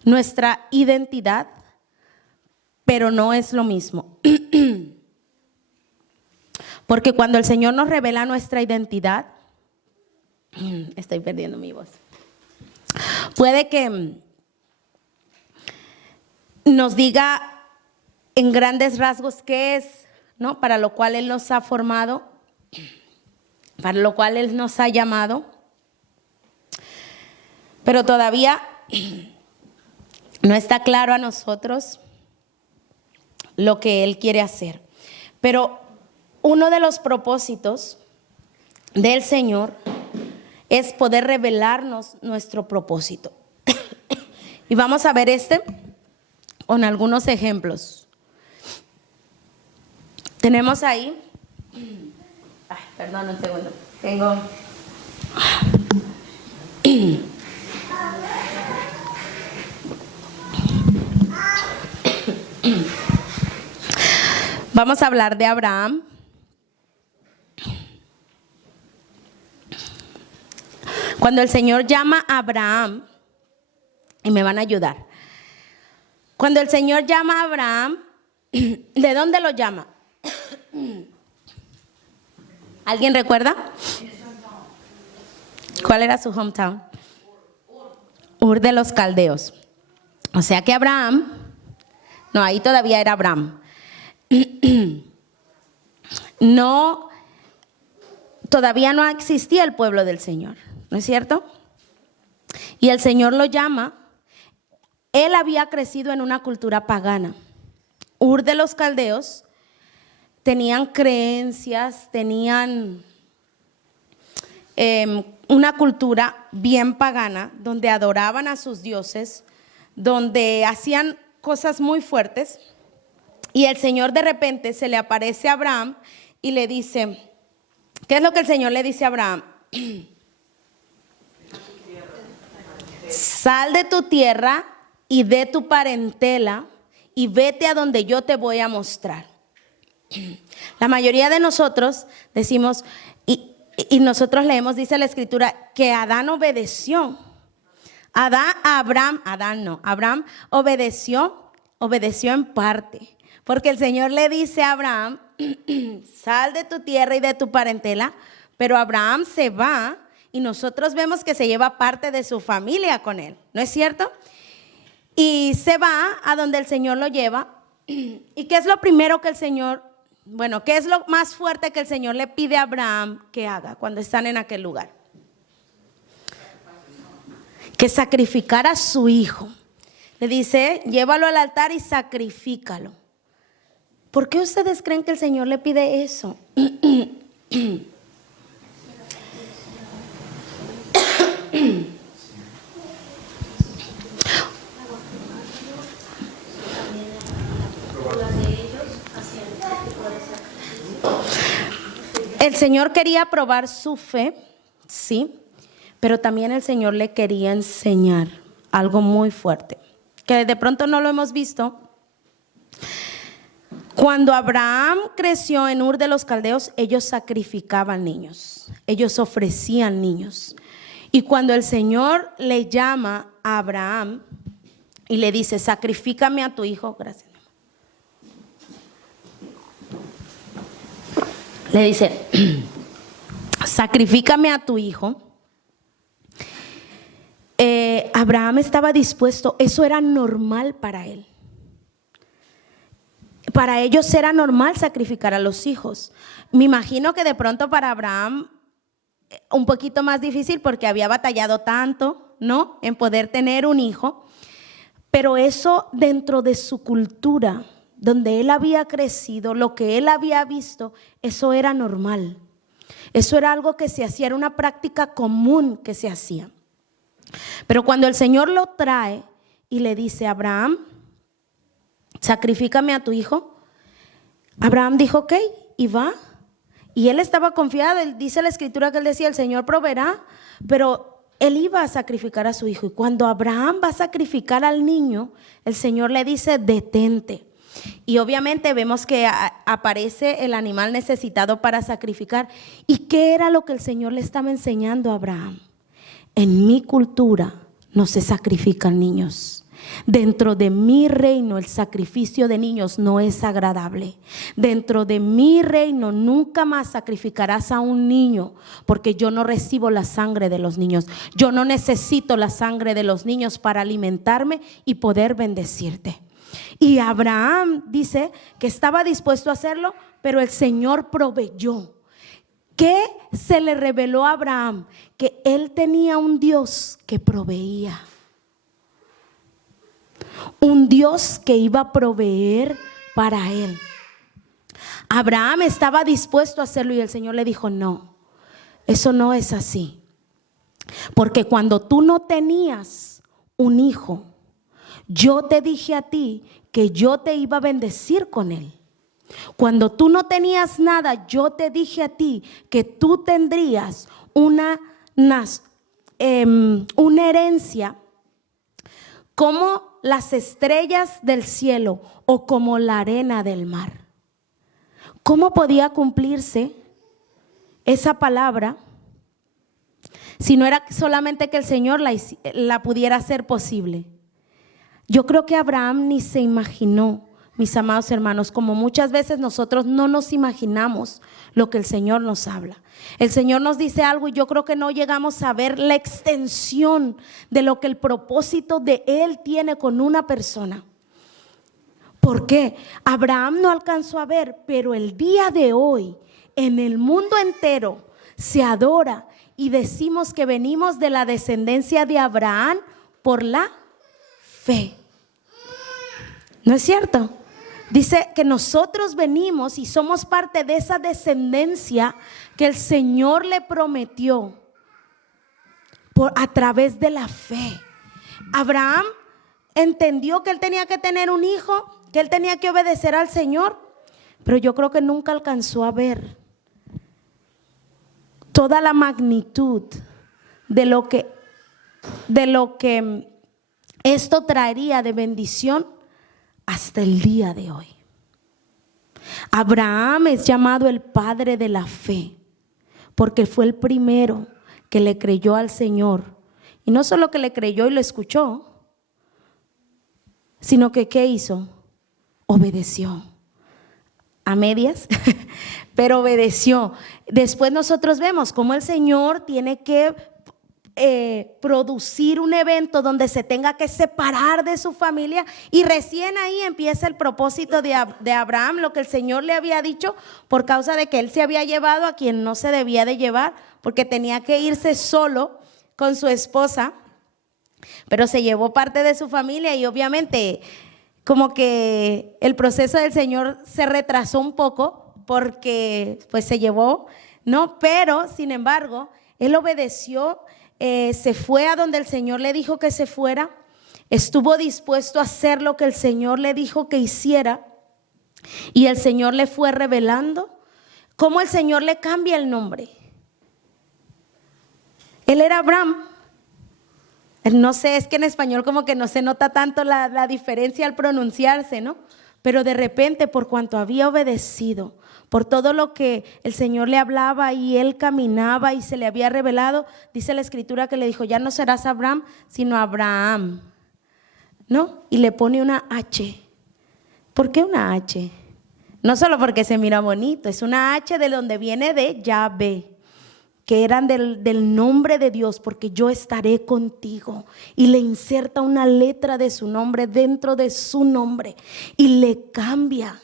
nuestra identidad, pero no es lo mismo. Porque cuando el Señor nos revela nuestra identidad, estoy perdiendo mi voz, puede que nos diga en grandes rasgos qué es, ¿no? Para lo cual Él nos ha formado, para lo cual Él nos ha llamado. Pero todavía No está claro a nosotros lo que Él quiere hacer. Pero uno de los propósitos del Señor es poder revelarnos nuestro propósito. Y vamos a ver con algunos ejemplos. Tenemos ahí, perdón un segundo, vamos a hablar de Abraham. Cuando el Señor llama a Abraham, y me van a ayudar. Cuando el Señor llama a Abraham, ¿de dónde lo llama? ¿Alguien recuerda? ¿Cuál era su hometown? Ur de los Caldeos. O sea que Abraham, no, ahí todavía era Abraham. No, todavía no existía el pueblo del Señor, ¿no es cierto? Y el Señor lo llama. Él había crecido en una cultura pagana. Ur de los Caldeos tenían creencias, tenían una cultura bien pagana, donde adoraban a sus dioses, donde hacían cosas muy fuertes. Y el Señor de repente se le aparece a Abraham y le dice, ¿qué es lo que el Señor le dice a Abraham? Sal de tu tierra y de tu parentela y vete a donde yo te voy a mostrar. La mayoría de nosotros decimos, y nosotros leemos, dice la Escritura, que Adán obedeció. Abraham obedeció en parte. Porque el Señor le dice a Abraham, sal de tu tierra y de tu parentela, pero Abraham se va y nosotros vemos que se lleva parte de su familia con él, ¿no es cierto? Y se va a donde el Señor lo lleva. ¿Y qué es lo primero que qué es lo más fuerte que el Señor le pide a Abraham que haga cuando están en aquel lugar? Que sacrificara a su hijo. Le dice, llévalo al altar y sacrifícalo. ¿Por qué ustedes creen que el Señor le pide eso? El Señor quería probar su fe, sí, pero también el Señor le quería enseñar algo muy fuerte, que de pronto no lo hemos visto. Cuando Abraham creció en Ur de los Caldeos, ellos sacrificaban niños, ellos ofrecían niños. Y cuando el Señor le llama a Abraham y le dice, sacrifícame a tu hijo, gracias. Le dice, sacrifícame a tu hijo. Abraham estaba dispuesto, eso era normal para él. Para ellos era normal sacrificar a los hijos. Me imagino que de pronto para Abraham un poquito más difícil porque había batallado tanto, ¿no?, en poder tener un hijo. Pero eso dentro de su cultura, donde él había crecido, lo que él había visto, eso era normal. Eso era algo que se hacía, era una práctica común que se hacía. Pero cuando el Señor lo trae y le dice, Abraham, sacrifícame a tu hijo, Abraham dijo, ok, y va. Y él estaba confiado. Dice la Escritura que él decía, el Señor proveerá, pero él iba a sacrificar a su hijo. Y cuando Abraham va a sacrificar al niño, el Señor le dice, detente. Y obviamente vemos que aparece el animal necesitado para sacrificar. ¿Y qué era lo que el Señor le estaba enseñando a Abraham? En mi cultura no se sacrifican niños. Dentro de mi reino el sacrificio de niños no es agradable. Dentro de mi reino nunca más sacrificarás a un niño, porque yo no recibo la sangre de los niños. Yo no necesito la sangre de los niños para alimentarme y poder bendecirte. Y Abraham dice que estaba dispuesto a hacerlo, pero el Señor proveyó. ¿Qué se le reveló a Abraham? Que él tenía un Dios que proveía. un Dios que iba a proveer para él. Abraham estaba dispuesto a hacerlo y el Señor le dijo: no, eso no es así. Porque cuando tú no tenías un hijo, yo te dije a ti que yo te iba a bendecir con él. Cuando tú no tenías nada, yo te dije a ti que tú tendrías una herencia como las estrellas del cielo o como la arena del mar. ¿Cómo podía cumplirse esa palabra si no era solamente que el Señor la pudiera hacer posible? Yo creo que Abraham ni se imaginó, mis amados hermanos, como muchas veces nosotros no nos imaginamos lo que el Señor nos habla. El Señor nos dice algo y yo creo que no llegamos a ver la extensión de lo que el propósito de Él tiene con una persona. ¿Por qué? Abraham no alcanzó a ver, pero el día de hoy en el mundo entero se adora y decimos que venimos de la descendencia de Abraham por la fe. ¿No es cierto? Dice que nosotros venimos y somos parte de esa descendencia que el Señor le prometió a través de la fe. Abraham entendió que él tenía que tener un hijo, que él tenía que obedecer al Señor, pero yo creo que nunca alcanzó a ver toda la magnitud de lo que esto traería de bendición hasta el día de hoy. Abraham es llamado el padre de la fe porque fue el primero que le creyó al Señor. Y no solo que le creyó y lo escuchó, sino que ¿qué hizo? Obedeció. A medias, pero obedeció. Después nosotros vemos cómo el Señor tiene que producir un evento donde se tenga que separar de su familia, y recién ahí empieza el propósito de Abraham, lo que el Señor le había dicho, por causa de que él se había llevado a quien no se debía de llevar, porque tenía que irse solo con su esposa, pero se llevó parte de su familia y obviamente como que el proceso del Señor se retrasó un poco porque pues se llevó, ¿no? Pero sin embargo, él obedeció, se fue a donde el Señor le dijo que se fuera, estuvo dispuesto a hacer lo que el Señor le dijo que hiciera, y el Señor le fue revelando cómo el Señor le cambia el nombre. Él era Abraham. No sé, es que en español como que no se nota tanto la diferencia al pronunciarse, ¿no? Pero de repente, por cuanto había obedecido, por todo lo que el Señor le hablaba y él caminaba y se le había revelado, dice la Escritura que le dijo: ya no serás Abraham, sino Abraham, ¿no? Y le pone una H. ¿Por qué una H? No solo porque se mira bonito, es una H de donde viene de Yahvé, que eran del nombre de Dios, porque yo estaré contigo, y le inserta una letra de su nombre dentro de su nombre y le cambia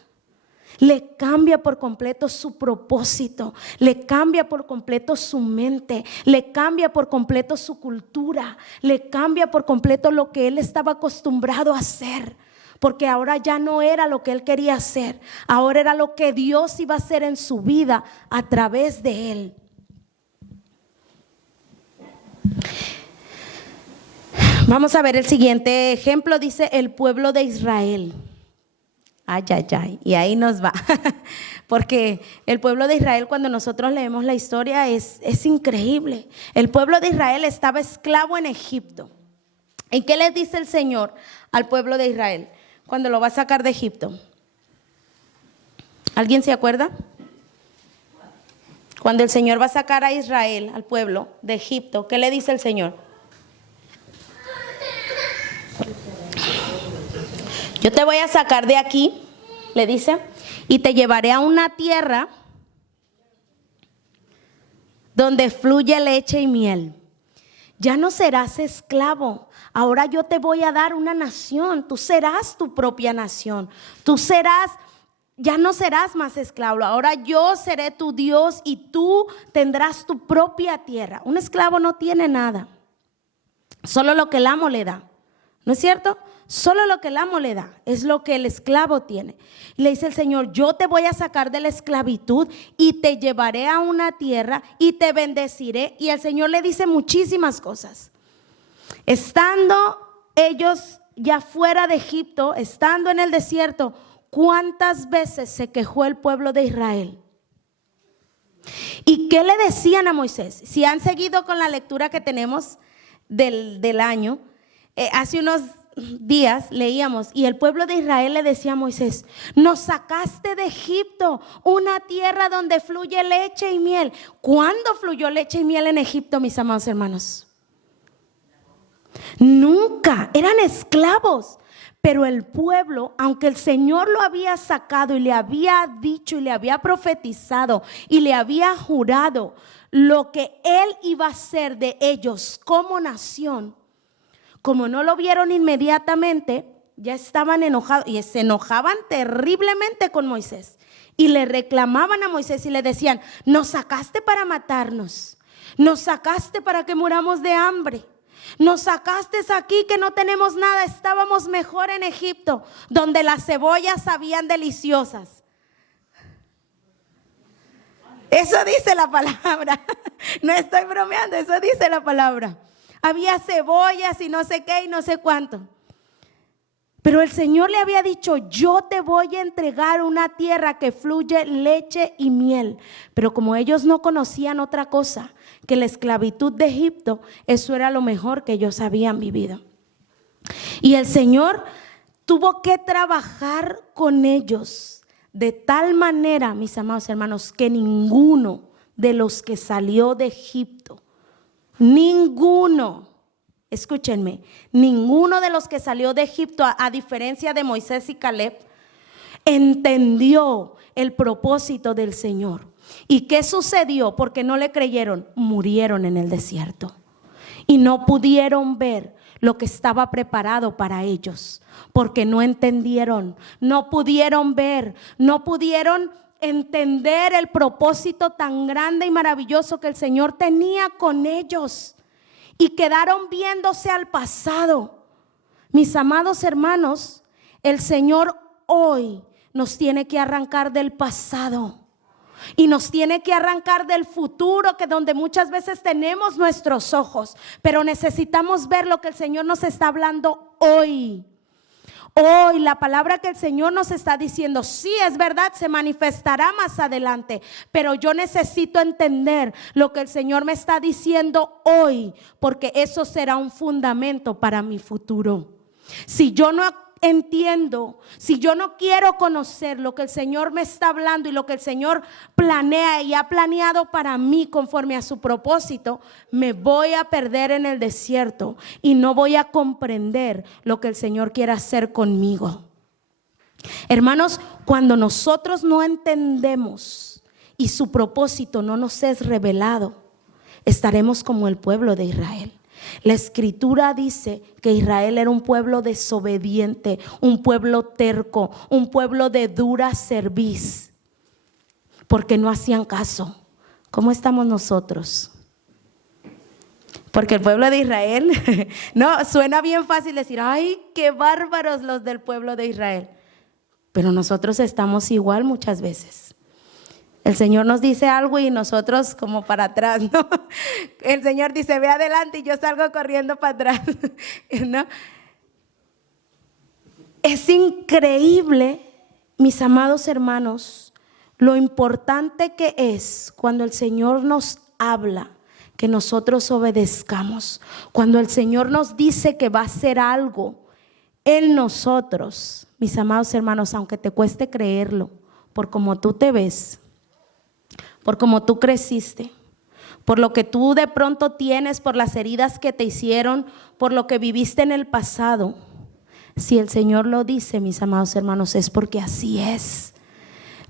por completo su propósito, le cambia por completo su mente, le cambia por completo su cultura, le cambia por completo lo que él estaba acostumbrado a hacer. Porque ahora ya no era lo que él quería hacer, ahora era lo que Dios iba a hacer en su vida a través de él. Vamos a ver el siguiente ejemplo. Dice el pueblo de Israel. Ay, ay, ay, y ahí nos va. Porque el pueblo de Israel, cuando nosotros leemos la historia, es increíble. El pueblo de Israel estaba esclavo en Egipto. ¿Y qué les dice el Señor al pueblo de Israel cuando lo va a sacar de Egipto? ¿Alguien se acuerda? Cuando el Señor va a sacar a Israel, al pueblo de Egipto, ¿qué le dice el Señor? Yo te voy a sacar de aquí, le dice, y te llevaré a una tierra donde fluye leche y miel. Ya no serás esclavo. Ahora yo te voy a dar una nación. Tú serás tu propia nación. Ya no serás más esclavo. Ahora yo seré tu Dios y tú tendrás tu propia tierra. Un esclavo no tiene nada, solo lo que el amo le da, ¿no es cierto? Solo lo que el amo le da es lo que el esclavo tiene. Y le dice el Señor, yo te voy a sacar de la esclavitud y te llevaré a una tierra y te bendeciré. Y el Señor le dice muchísimas cosas. Estando ellos ya fuera de Egipto, estando en el desierto, ¿cuántas veces se quejó el pueblo de Israel? ¿Y qué le decían a Moisés? Si han seguido con la lectura que tenemos del año, hace unos días leíamos y el pueblo de Israel le decía a Moisés, nos sacaste de Egipto, una tierra donde fluye leche y miel. ¿Cuándo fluyó leche y miel en Egipto, mis amados hermanos? Nunca, eran esclavos. Pero el pueblo, aunque el Señor lo había sacado y le había dicho y le había profetizado y le había jurado lo que Él iba a hacer de ellos como nación, como no lo vieron inmediatamente, ya estaban enojados y se enojaban terriblemente con Moisés. Y le reclamaban a Moisés y le decían, nos sacaste para matarnos, nos sacaste para que muramos de hambre, nos sacaste aquí que no tenemos nada, estábamos mejor en Egipto, donde las cebollas sabían deliciosas. Eso dice la palabra, no estoy bromeando, eso dice la palabra. Había cebollas y no sé qué y no sé cuánto. Pero el Señor le había dicho, yo te voy a entregar una tierra que fluye leche y miel. Pero como ellos no conocían otra cosa que la esclavitud de Egipto, eso era lo mejor que ellos habían vivido. Y el Señor tuvo que trabajar con ellos de tal manera, mis amados hermanos, que ninguno de los que salió de Egipto, ninguno, escúchenme, ninguno de los que salió de Egipto, a diferencia de Moisés y Caleb, entendió el propósito del Señor. ¿Y qué sucedió? Porque no le creyeron, murieron en el desierto y no pudieron ver lo que estaba preparado para ellos, porque no entendieron, no pudieron ver, no pudieron entender el propósito tan grande y maravilloso que el Señor tenía con ellos y quedaron viéndose al pasado. Mis amados hermanos, el Señor hoy nos tiene que arrancar del pasado y nos tiene que arrancar del futuro, que donde muchas veces tenemos nuestros ojos, pero necesitamos ver lo que el Señor nos está hablando hoy. Hoy la palabra que el Señor nos está diciendo, sí, es verdad, se manifestará más adelante, pero yo necesito entender lo que el Señor me está diciendo hoy, porque eso será un fundamento para mi futuro. Si yo no entiendo, si yo no quiero conocer lo que el Señor me está hablando y lo que el Señor planea y ha planeado para mí conforme a su propósito, me voy a perder en el desierto y no voy a comprender lo que el Señor quiere hacer conmigo. Hermanos, cuando nosotros no entendemos y su propósito no nos es revelado, estaremos como el pueblo de Israel. La escritura dice que Israel era un pueblo desobediente, un pueblo terco, un pueblo de dura cerviz, porque no hacían caso. ¿Cómo estamos nosotros? Porque el pueblo de Israel, no, suena bien fácil decir, ay, qué bárbaros los del pueblo de Israel. Pero nosotros estamos igual muchas veces. El Señor nos dice algo y nosotros como para atrás, ¿no? El Señor dice, ve adelante y yo salgo corriendo para atrás, ¿no? Es increíble, mis amados hermanos, lo importante que es cuando el Señor nos habla, que nosotros obedezcamos. Cuando el Señor nos dice que va a hacer algo en nosotros, mis amados hermanos, aunque te cueste creerlo, por como tú te ves, por cómo tú creciste, por lo que tú de pronto tienes, por las heridas que te hicieron, por lo que viviste en el pasado. Si el Señor lo dice, mis amados hermanos, es porque así es.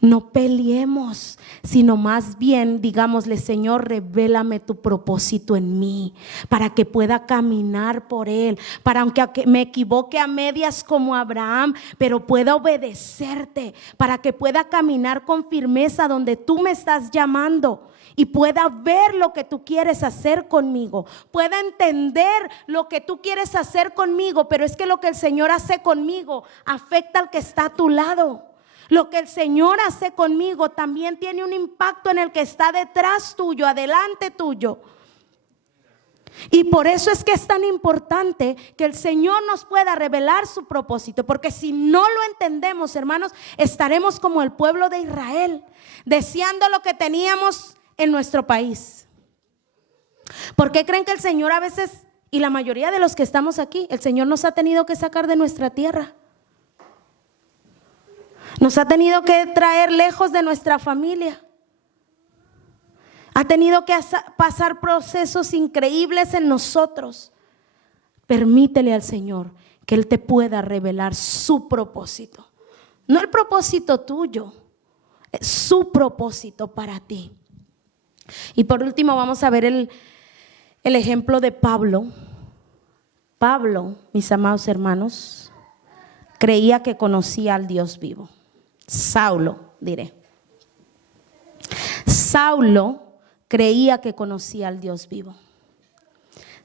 No peleemos, sino más bien digámosle: Señor, revélame tu propósito en mí, para que pueda caminar por él, para aunque me equivoque a medias como Abraham, pero pueda obedecerte, para que pueda caminar con firmeza donde tú me estás llamando y pueda ver lo que tú quieres hacer conmigo, pueda entender lo que tú quieres hacer conmigo. Pero es que lo que el Señor hace conmigo afecta al que está a tu lado. Lo que el Señor hace conmigo también tiene un impacto en el que está detrás tuyo, adelante tuyo. Y por eso es que es tan importante que el Señor nos pueda revelar su propósito, porque si no lo entendemos, hermanos, estaremos como el pueblo de Israel, deseando lo que teníamos en nuestro país. ¿Por qué creen que el Señor a veces, y la mayoría de los que estamos aquí, el Señor nos ha tenido que sacar de nuestra tierra? Nos ha tenido que traer lejos de nuestra familia. Ha tenido que pasar procesos increíbles en nosotros. Permítele al Señor que Él te pueda revelar su propósito. No el propósito tuyo, es su propósito para ti. Y por último vamos a ver el ejemplo de Pablo. Pablo, mis amados hermanos, creía que conocía al Dios vivo. Saulo, diré. Saulo creía que conocía al Dios vivo.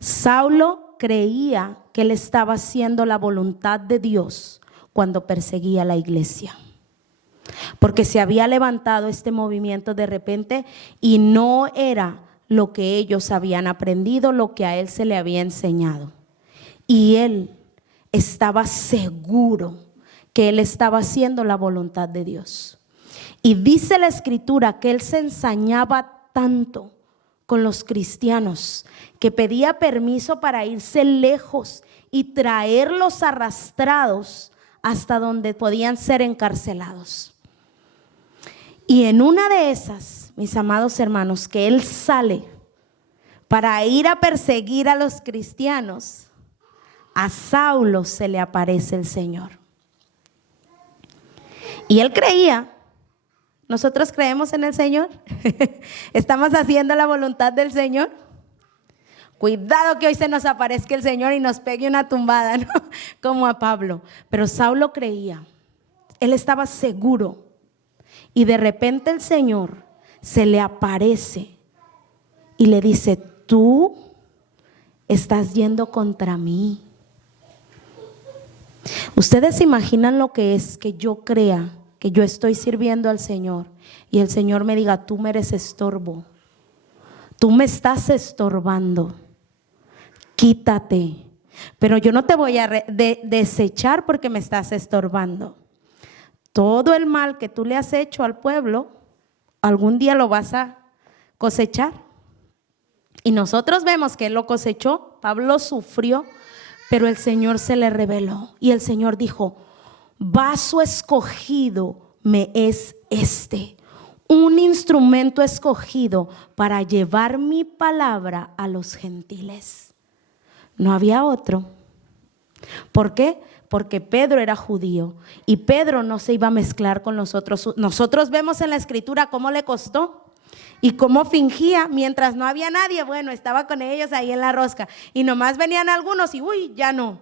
Saulo creía que él estaba haciendo la voluntad de Dios cuando perseguía a la iglesia, porque se había levantado este movimiento de repente y no era lo que ellos habían aprendido, lo que a él se le había enseñado. Y él estaba seguro que él estaba haciendo la voluntad de Dios. Y dice la Escritura que él se ensañaba tanto con los cristianos que pedía permiso para irse lejos y traerlos arrastrados hasta donde podían ser encarcelados. Y en una de esas, mis amados hermanos, que él sale para ir a perseguir a los cristianos, a Saulo se le aparece el Señor. Y él creía. ¿Nosotros creemos en el Señor? ¿Estamos haciendo la voluntad del Señor? Cuidado que hoy se nos aparezca el Señor y nos pegue una tumbada, ¿no? Como a Pablo. Pero Saulo creía. Él estaba seguro. Y de repente el Señor se le aparece y le dice: tú estás yendo contra mí. ¿Ustedes se imaginan lo que es que yo crea que yo estoy sirviendo al Señor y el Señor me diga: tú me eres estorbo, tú me estás estorbando, quítate, pero yo no te voy a desechar porque me estás estorbando? Todo el mal que tú le has hecho al pueblo, algún día lo vas a cosechar. Y nosotros vemos que él lo cosechó. Pablo sufrió, pero el Señor se le reveló y el Señor dijo: vaso escogido me es este, un instrumento escogido para llevar mi palabra a los gentiles. No había otro. ¿Por qué? Porque Pedro era judío y Pedro no se iba a mezclar con los otros. Nosotros vemos en la Escritura cómo le costó y cómo fingía mientras no había nadie. Bueno, estaba con ellos ahí en la rosca y nomás venían algunos y uy, ya no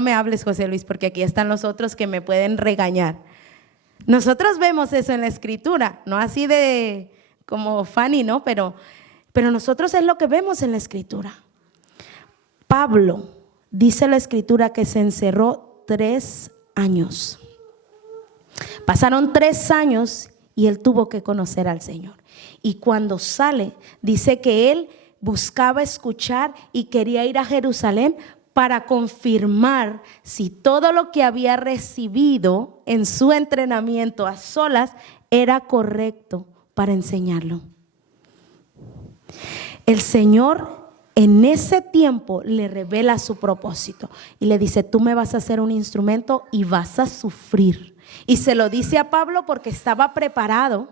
me hables, José Luis, porque aquí están los otros que me pueden regañar. Nosotros vemos eso en la Escritura, no así de como Fanny, ¿no? Pero nosotros es lo que vemos en la Escritura. Pablo, dice la Escritura que se encerró 3 años. Pasaron 3 años y él tuvo que conocer al Señor. Y cuando sale, dice que él buscaba escuchar y quería ir a Jerusalén para confirmar si todo lo que había recibido en su entrenamiento a solas era correcto para enseñarlo. El Señor en ese tiempo le revela su propósito y le dice: tú me vas a hacer un instrumento y vas a sufrir. Y se lo dice a Pablo porque estaba preparado.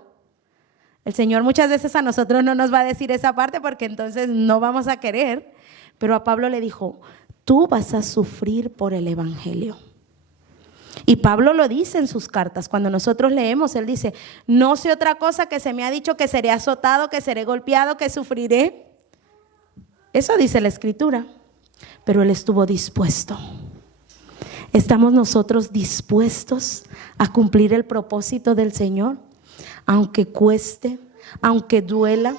El Señor muchas veces a nosotros no nos va a decir esa parte porque entonces no vamos a querer, pero a Pablo le dijo: tú vas a sufrir por el evangelio. Y Pablo lo dice en sus cartas. Cuando nosotros leemos, él dice: no sé otra cosa que se me ha dicho, que seré azotado, que seré golpeado, que sufriré. Eso dice la Escritura. Pero él estuvo dispuesto. ¿Estamos nosotros dispuestos a cumplir el propósito del Señor? Aunque cueste, aunque duela,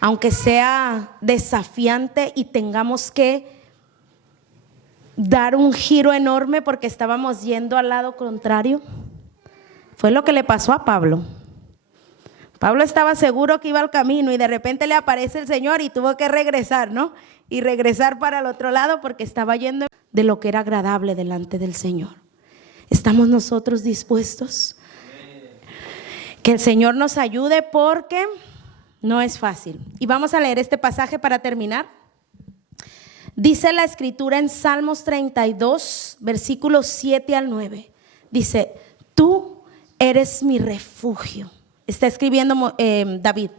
aunque sea desafiante y tengamos que dar un giro enorme porque estábamos yendo al lado contrario. Fue lo que le pasó a Pablo. Pablo estaba seguro que iba al camino y de repente le aparece el Señor y tuvo que regresar, ¿no? Y regresar para el otro lado porque estaba yendo de lo que era agradable delante del Señor. ¿Estamos nosotros dispuestos? Que el Señor nos ayude porque no es fácil. Y vamos a leer este pasaje para terminar. Dice la Escritura en Salmos 32, versículos 7 al 9. Dice: tú eres mi refugio. Está escribiendo David.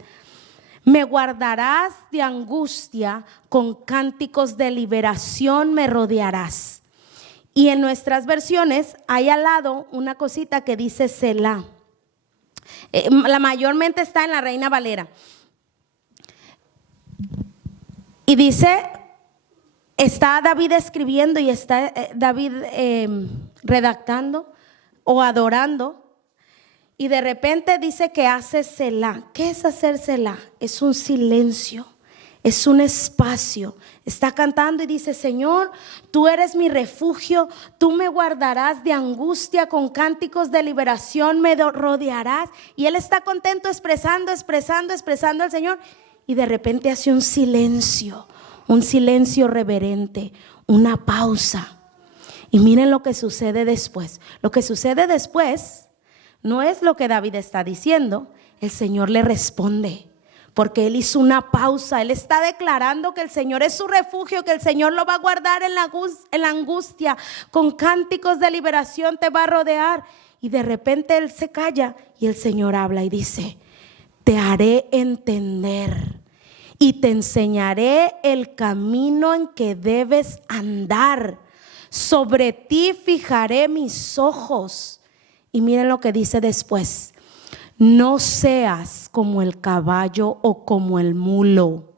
Me guardarás de angustia, con cánticos de liberación me rodearás. Y en nuestras versiones hay al lado una cosita que dice Selah. La mayormente está en la Reina Valera. Y dice, está David escribiendo y está David redactando o adorando. Y de repente dice que hace Selah. ¿Qué es hacer Selah? Es un silencio, es un espacio. Está cantando y dice: Señor, tú eres mi refugio, tú me guardarás de angustia, con cánticos de liberación me rodearás. Y él está contento expresando al Señor. Y de repente hace un silencio reverente, una pausa. Y miren lo que sucede después. Lo que sucede después no es lo que David está diciendo. El Señor le responde, porque él hizo una pausa. Él está declarando que el Señor es su refugio, que el Señor lo va a guardar en la angustia. Con cánticos de liberación te va a rodear. Y de repente él se calla y el Señor habla y dice: te haré entender y te enseñaré el camino en que debes andar. Sobre ti fijaré mis ojos. Y miren lo que dice después: no seas como el caballo o como el mulo,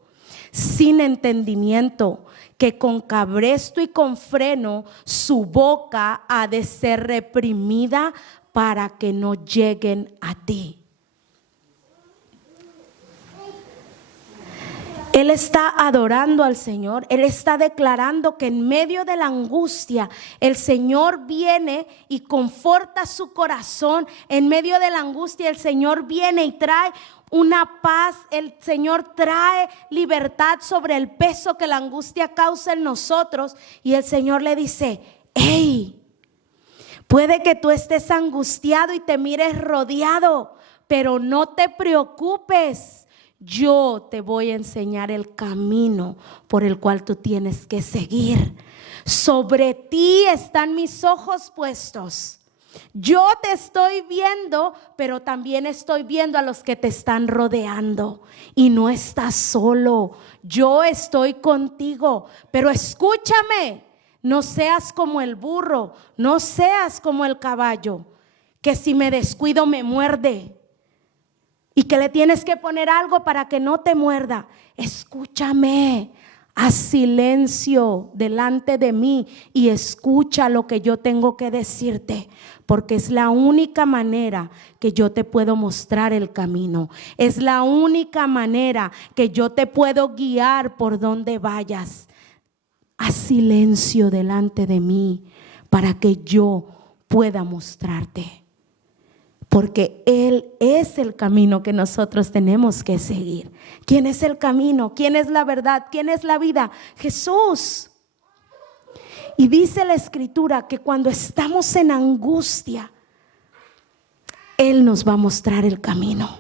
sin entendimiento, que con cabresto y con freno su boca ha de ser reprimida para que no lleguen a ti. Él está adorando al Señor. Él está declarando que en medio de la angustia el Señor viene y conforta su corazón. En medio de la angustia el Señor viene y trae una paz. El Señor trae libertad sobre el peso que la angustia causa en nosotros. Y el Señor le dice: hey, puede que tú estés angustiado y te mires rodeado, pero no te preocupes. Yo te voy a enseñar el camino por el cual tú tienes que seguir. Sobre ti están mis ojos puestos. Yo te estoy viendo, pero también estoy viendo a los que te están rodeando. Y no estás solo. Yo estoy contigo. Pero escúchame, no seas como el burro, no seas como el caballo, que si me descuido me muerde. Y que le tienes que poner algo para que no te muerda. Escúchame, haz silencio delante de mí y escucha lo que yo tengo que decirte, porque es la única manera que yo te puedo mostrar el camino. Es la única manera que yo te puedo guiar por donde vayas. Haz silencio delante de mí para que yo pueda mostrarte. Porque Él es el camino que nosotros tenemos que seguir. ¿Quién es el camino? ¿Quién es la verdad? ¿Quién es la vida? Jesús. Y dice la Escritura que cuando estamos en angustia, Él nos va a mostrar el camino.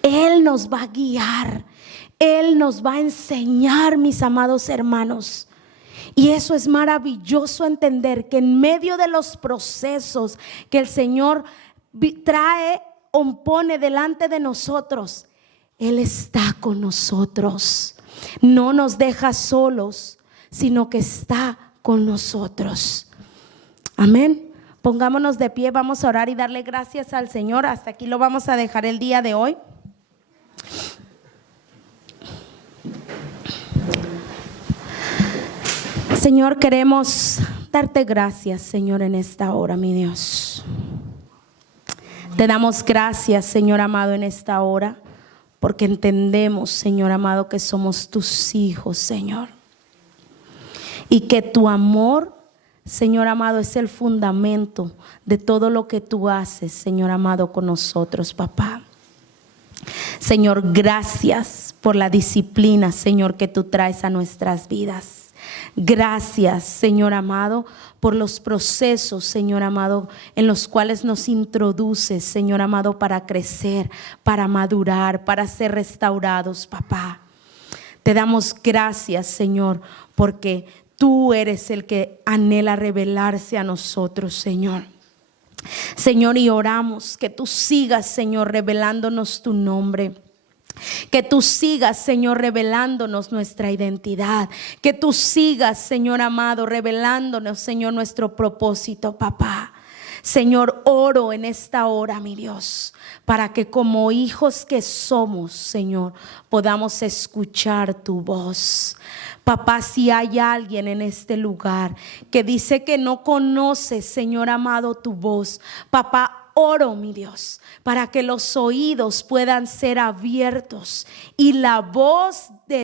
Él nos va a guiar. Él nos va a enseñar, mis amados hermanos. Y eso es maravilloso entender, que en medio de los procesos que el Señor trae o pone delante de nosotros, Él está con nosotros. No nos deja solos, sino que está con nosotros. Amén. Pongámonos de pie, vamos a orar y darle gracias al Señor. Hasta aquí lo vamos a dejar el día de hoy. Señor, queremos darte gracias, Señor, en esta hora, mi Dios. Te damos gracias, Señor amado, en esta hora, porque entendemos, Señor amado, que somos tus hijos, Señor. Y que tu amor, Señor amado, es el fundamento de todo lo que tú haces, Señor amado, con nosotros, papá. Señor, gracias por la disciplina, Señor, que tú traes a nuestras vidas. Gracias, Señor amado, por los procesos, Señor amado, en los cuales nos introduces, Señor amado, para crecer, para madurar, para ser restaurados, papá. Te damos gracias, Señor, porque tú eres el que anhela revelarse a nosotros, Señor. Señor, y oramos que tú sigas, Señor, revelándonos tu nombre. Que tú sigas, Señor, revelándonos nuestra identidad. Que tú sigas, Señor amado, revelándonos, Señor, nuestro propósito, papá. Señor, oro en esta hora, mi Dios, para que como hijos que somos, Señor, podamos escuchar tu voz. Papá, si hay alguien en este lugar que dice que no conoce, Señor amado, tu voz, papá, oro, mi Dios, para que los oídos puedan ser abiertos y la voz de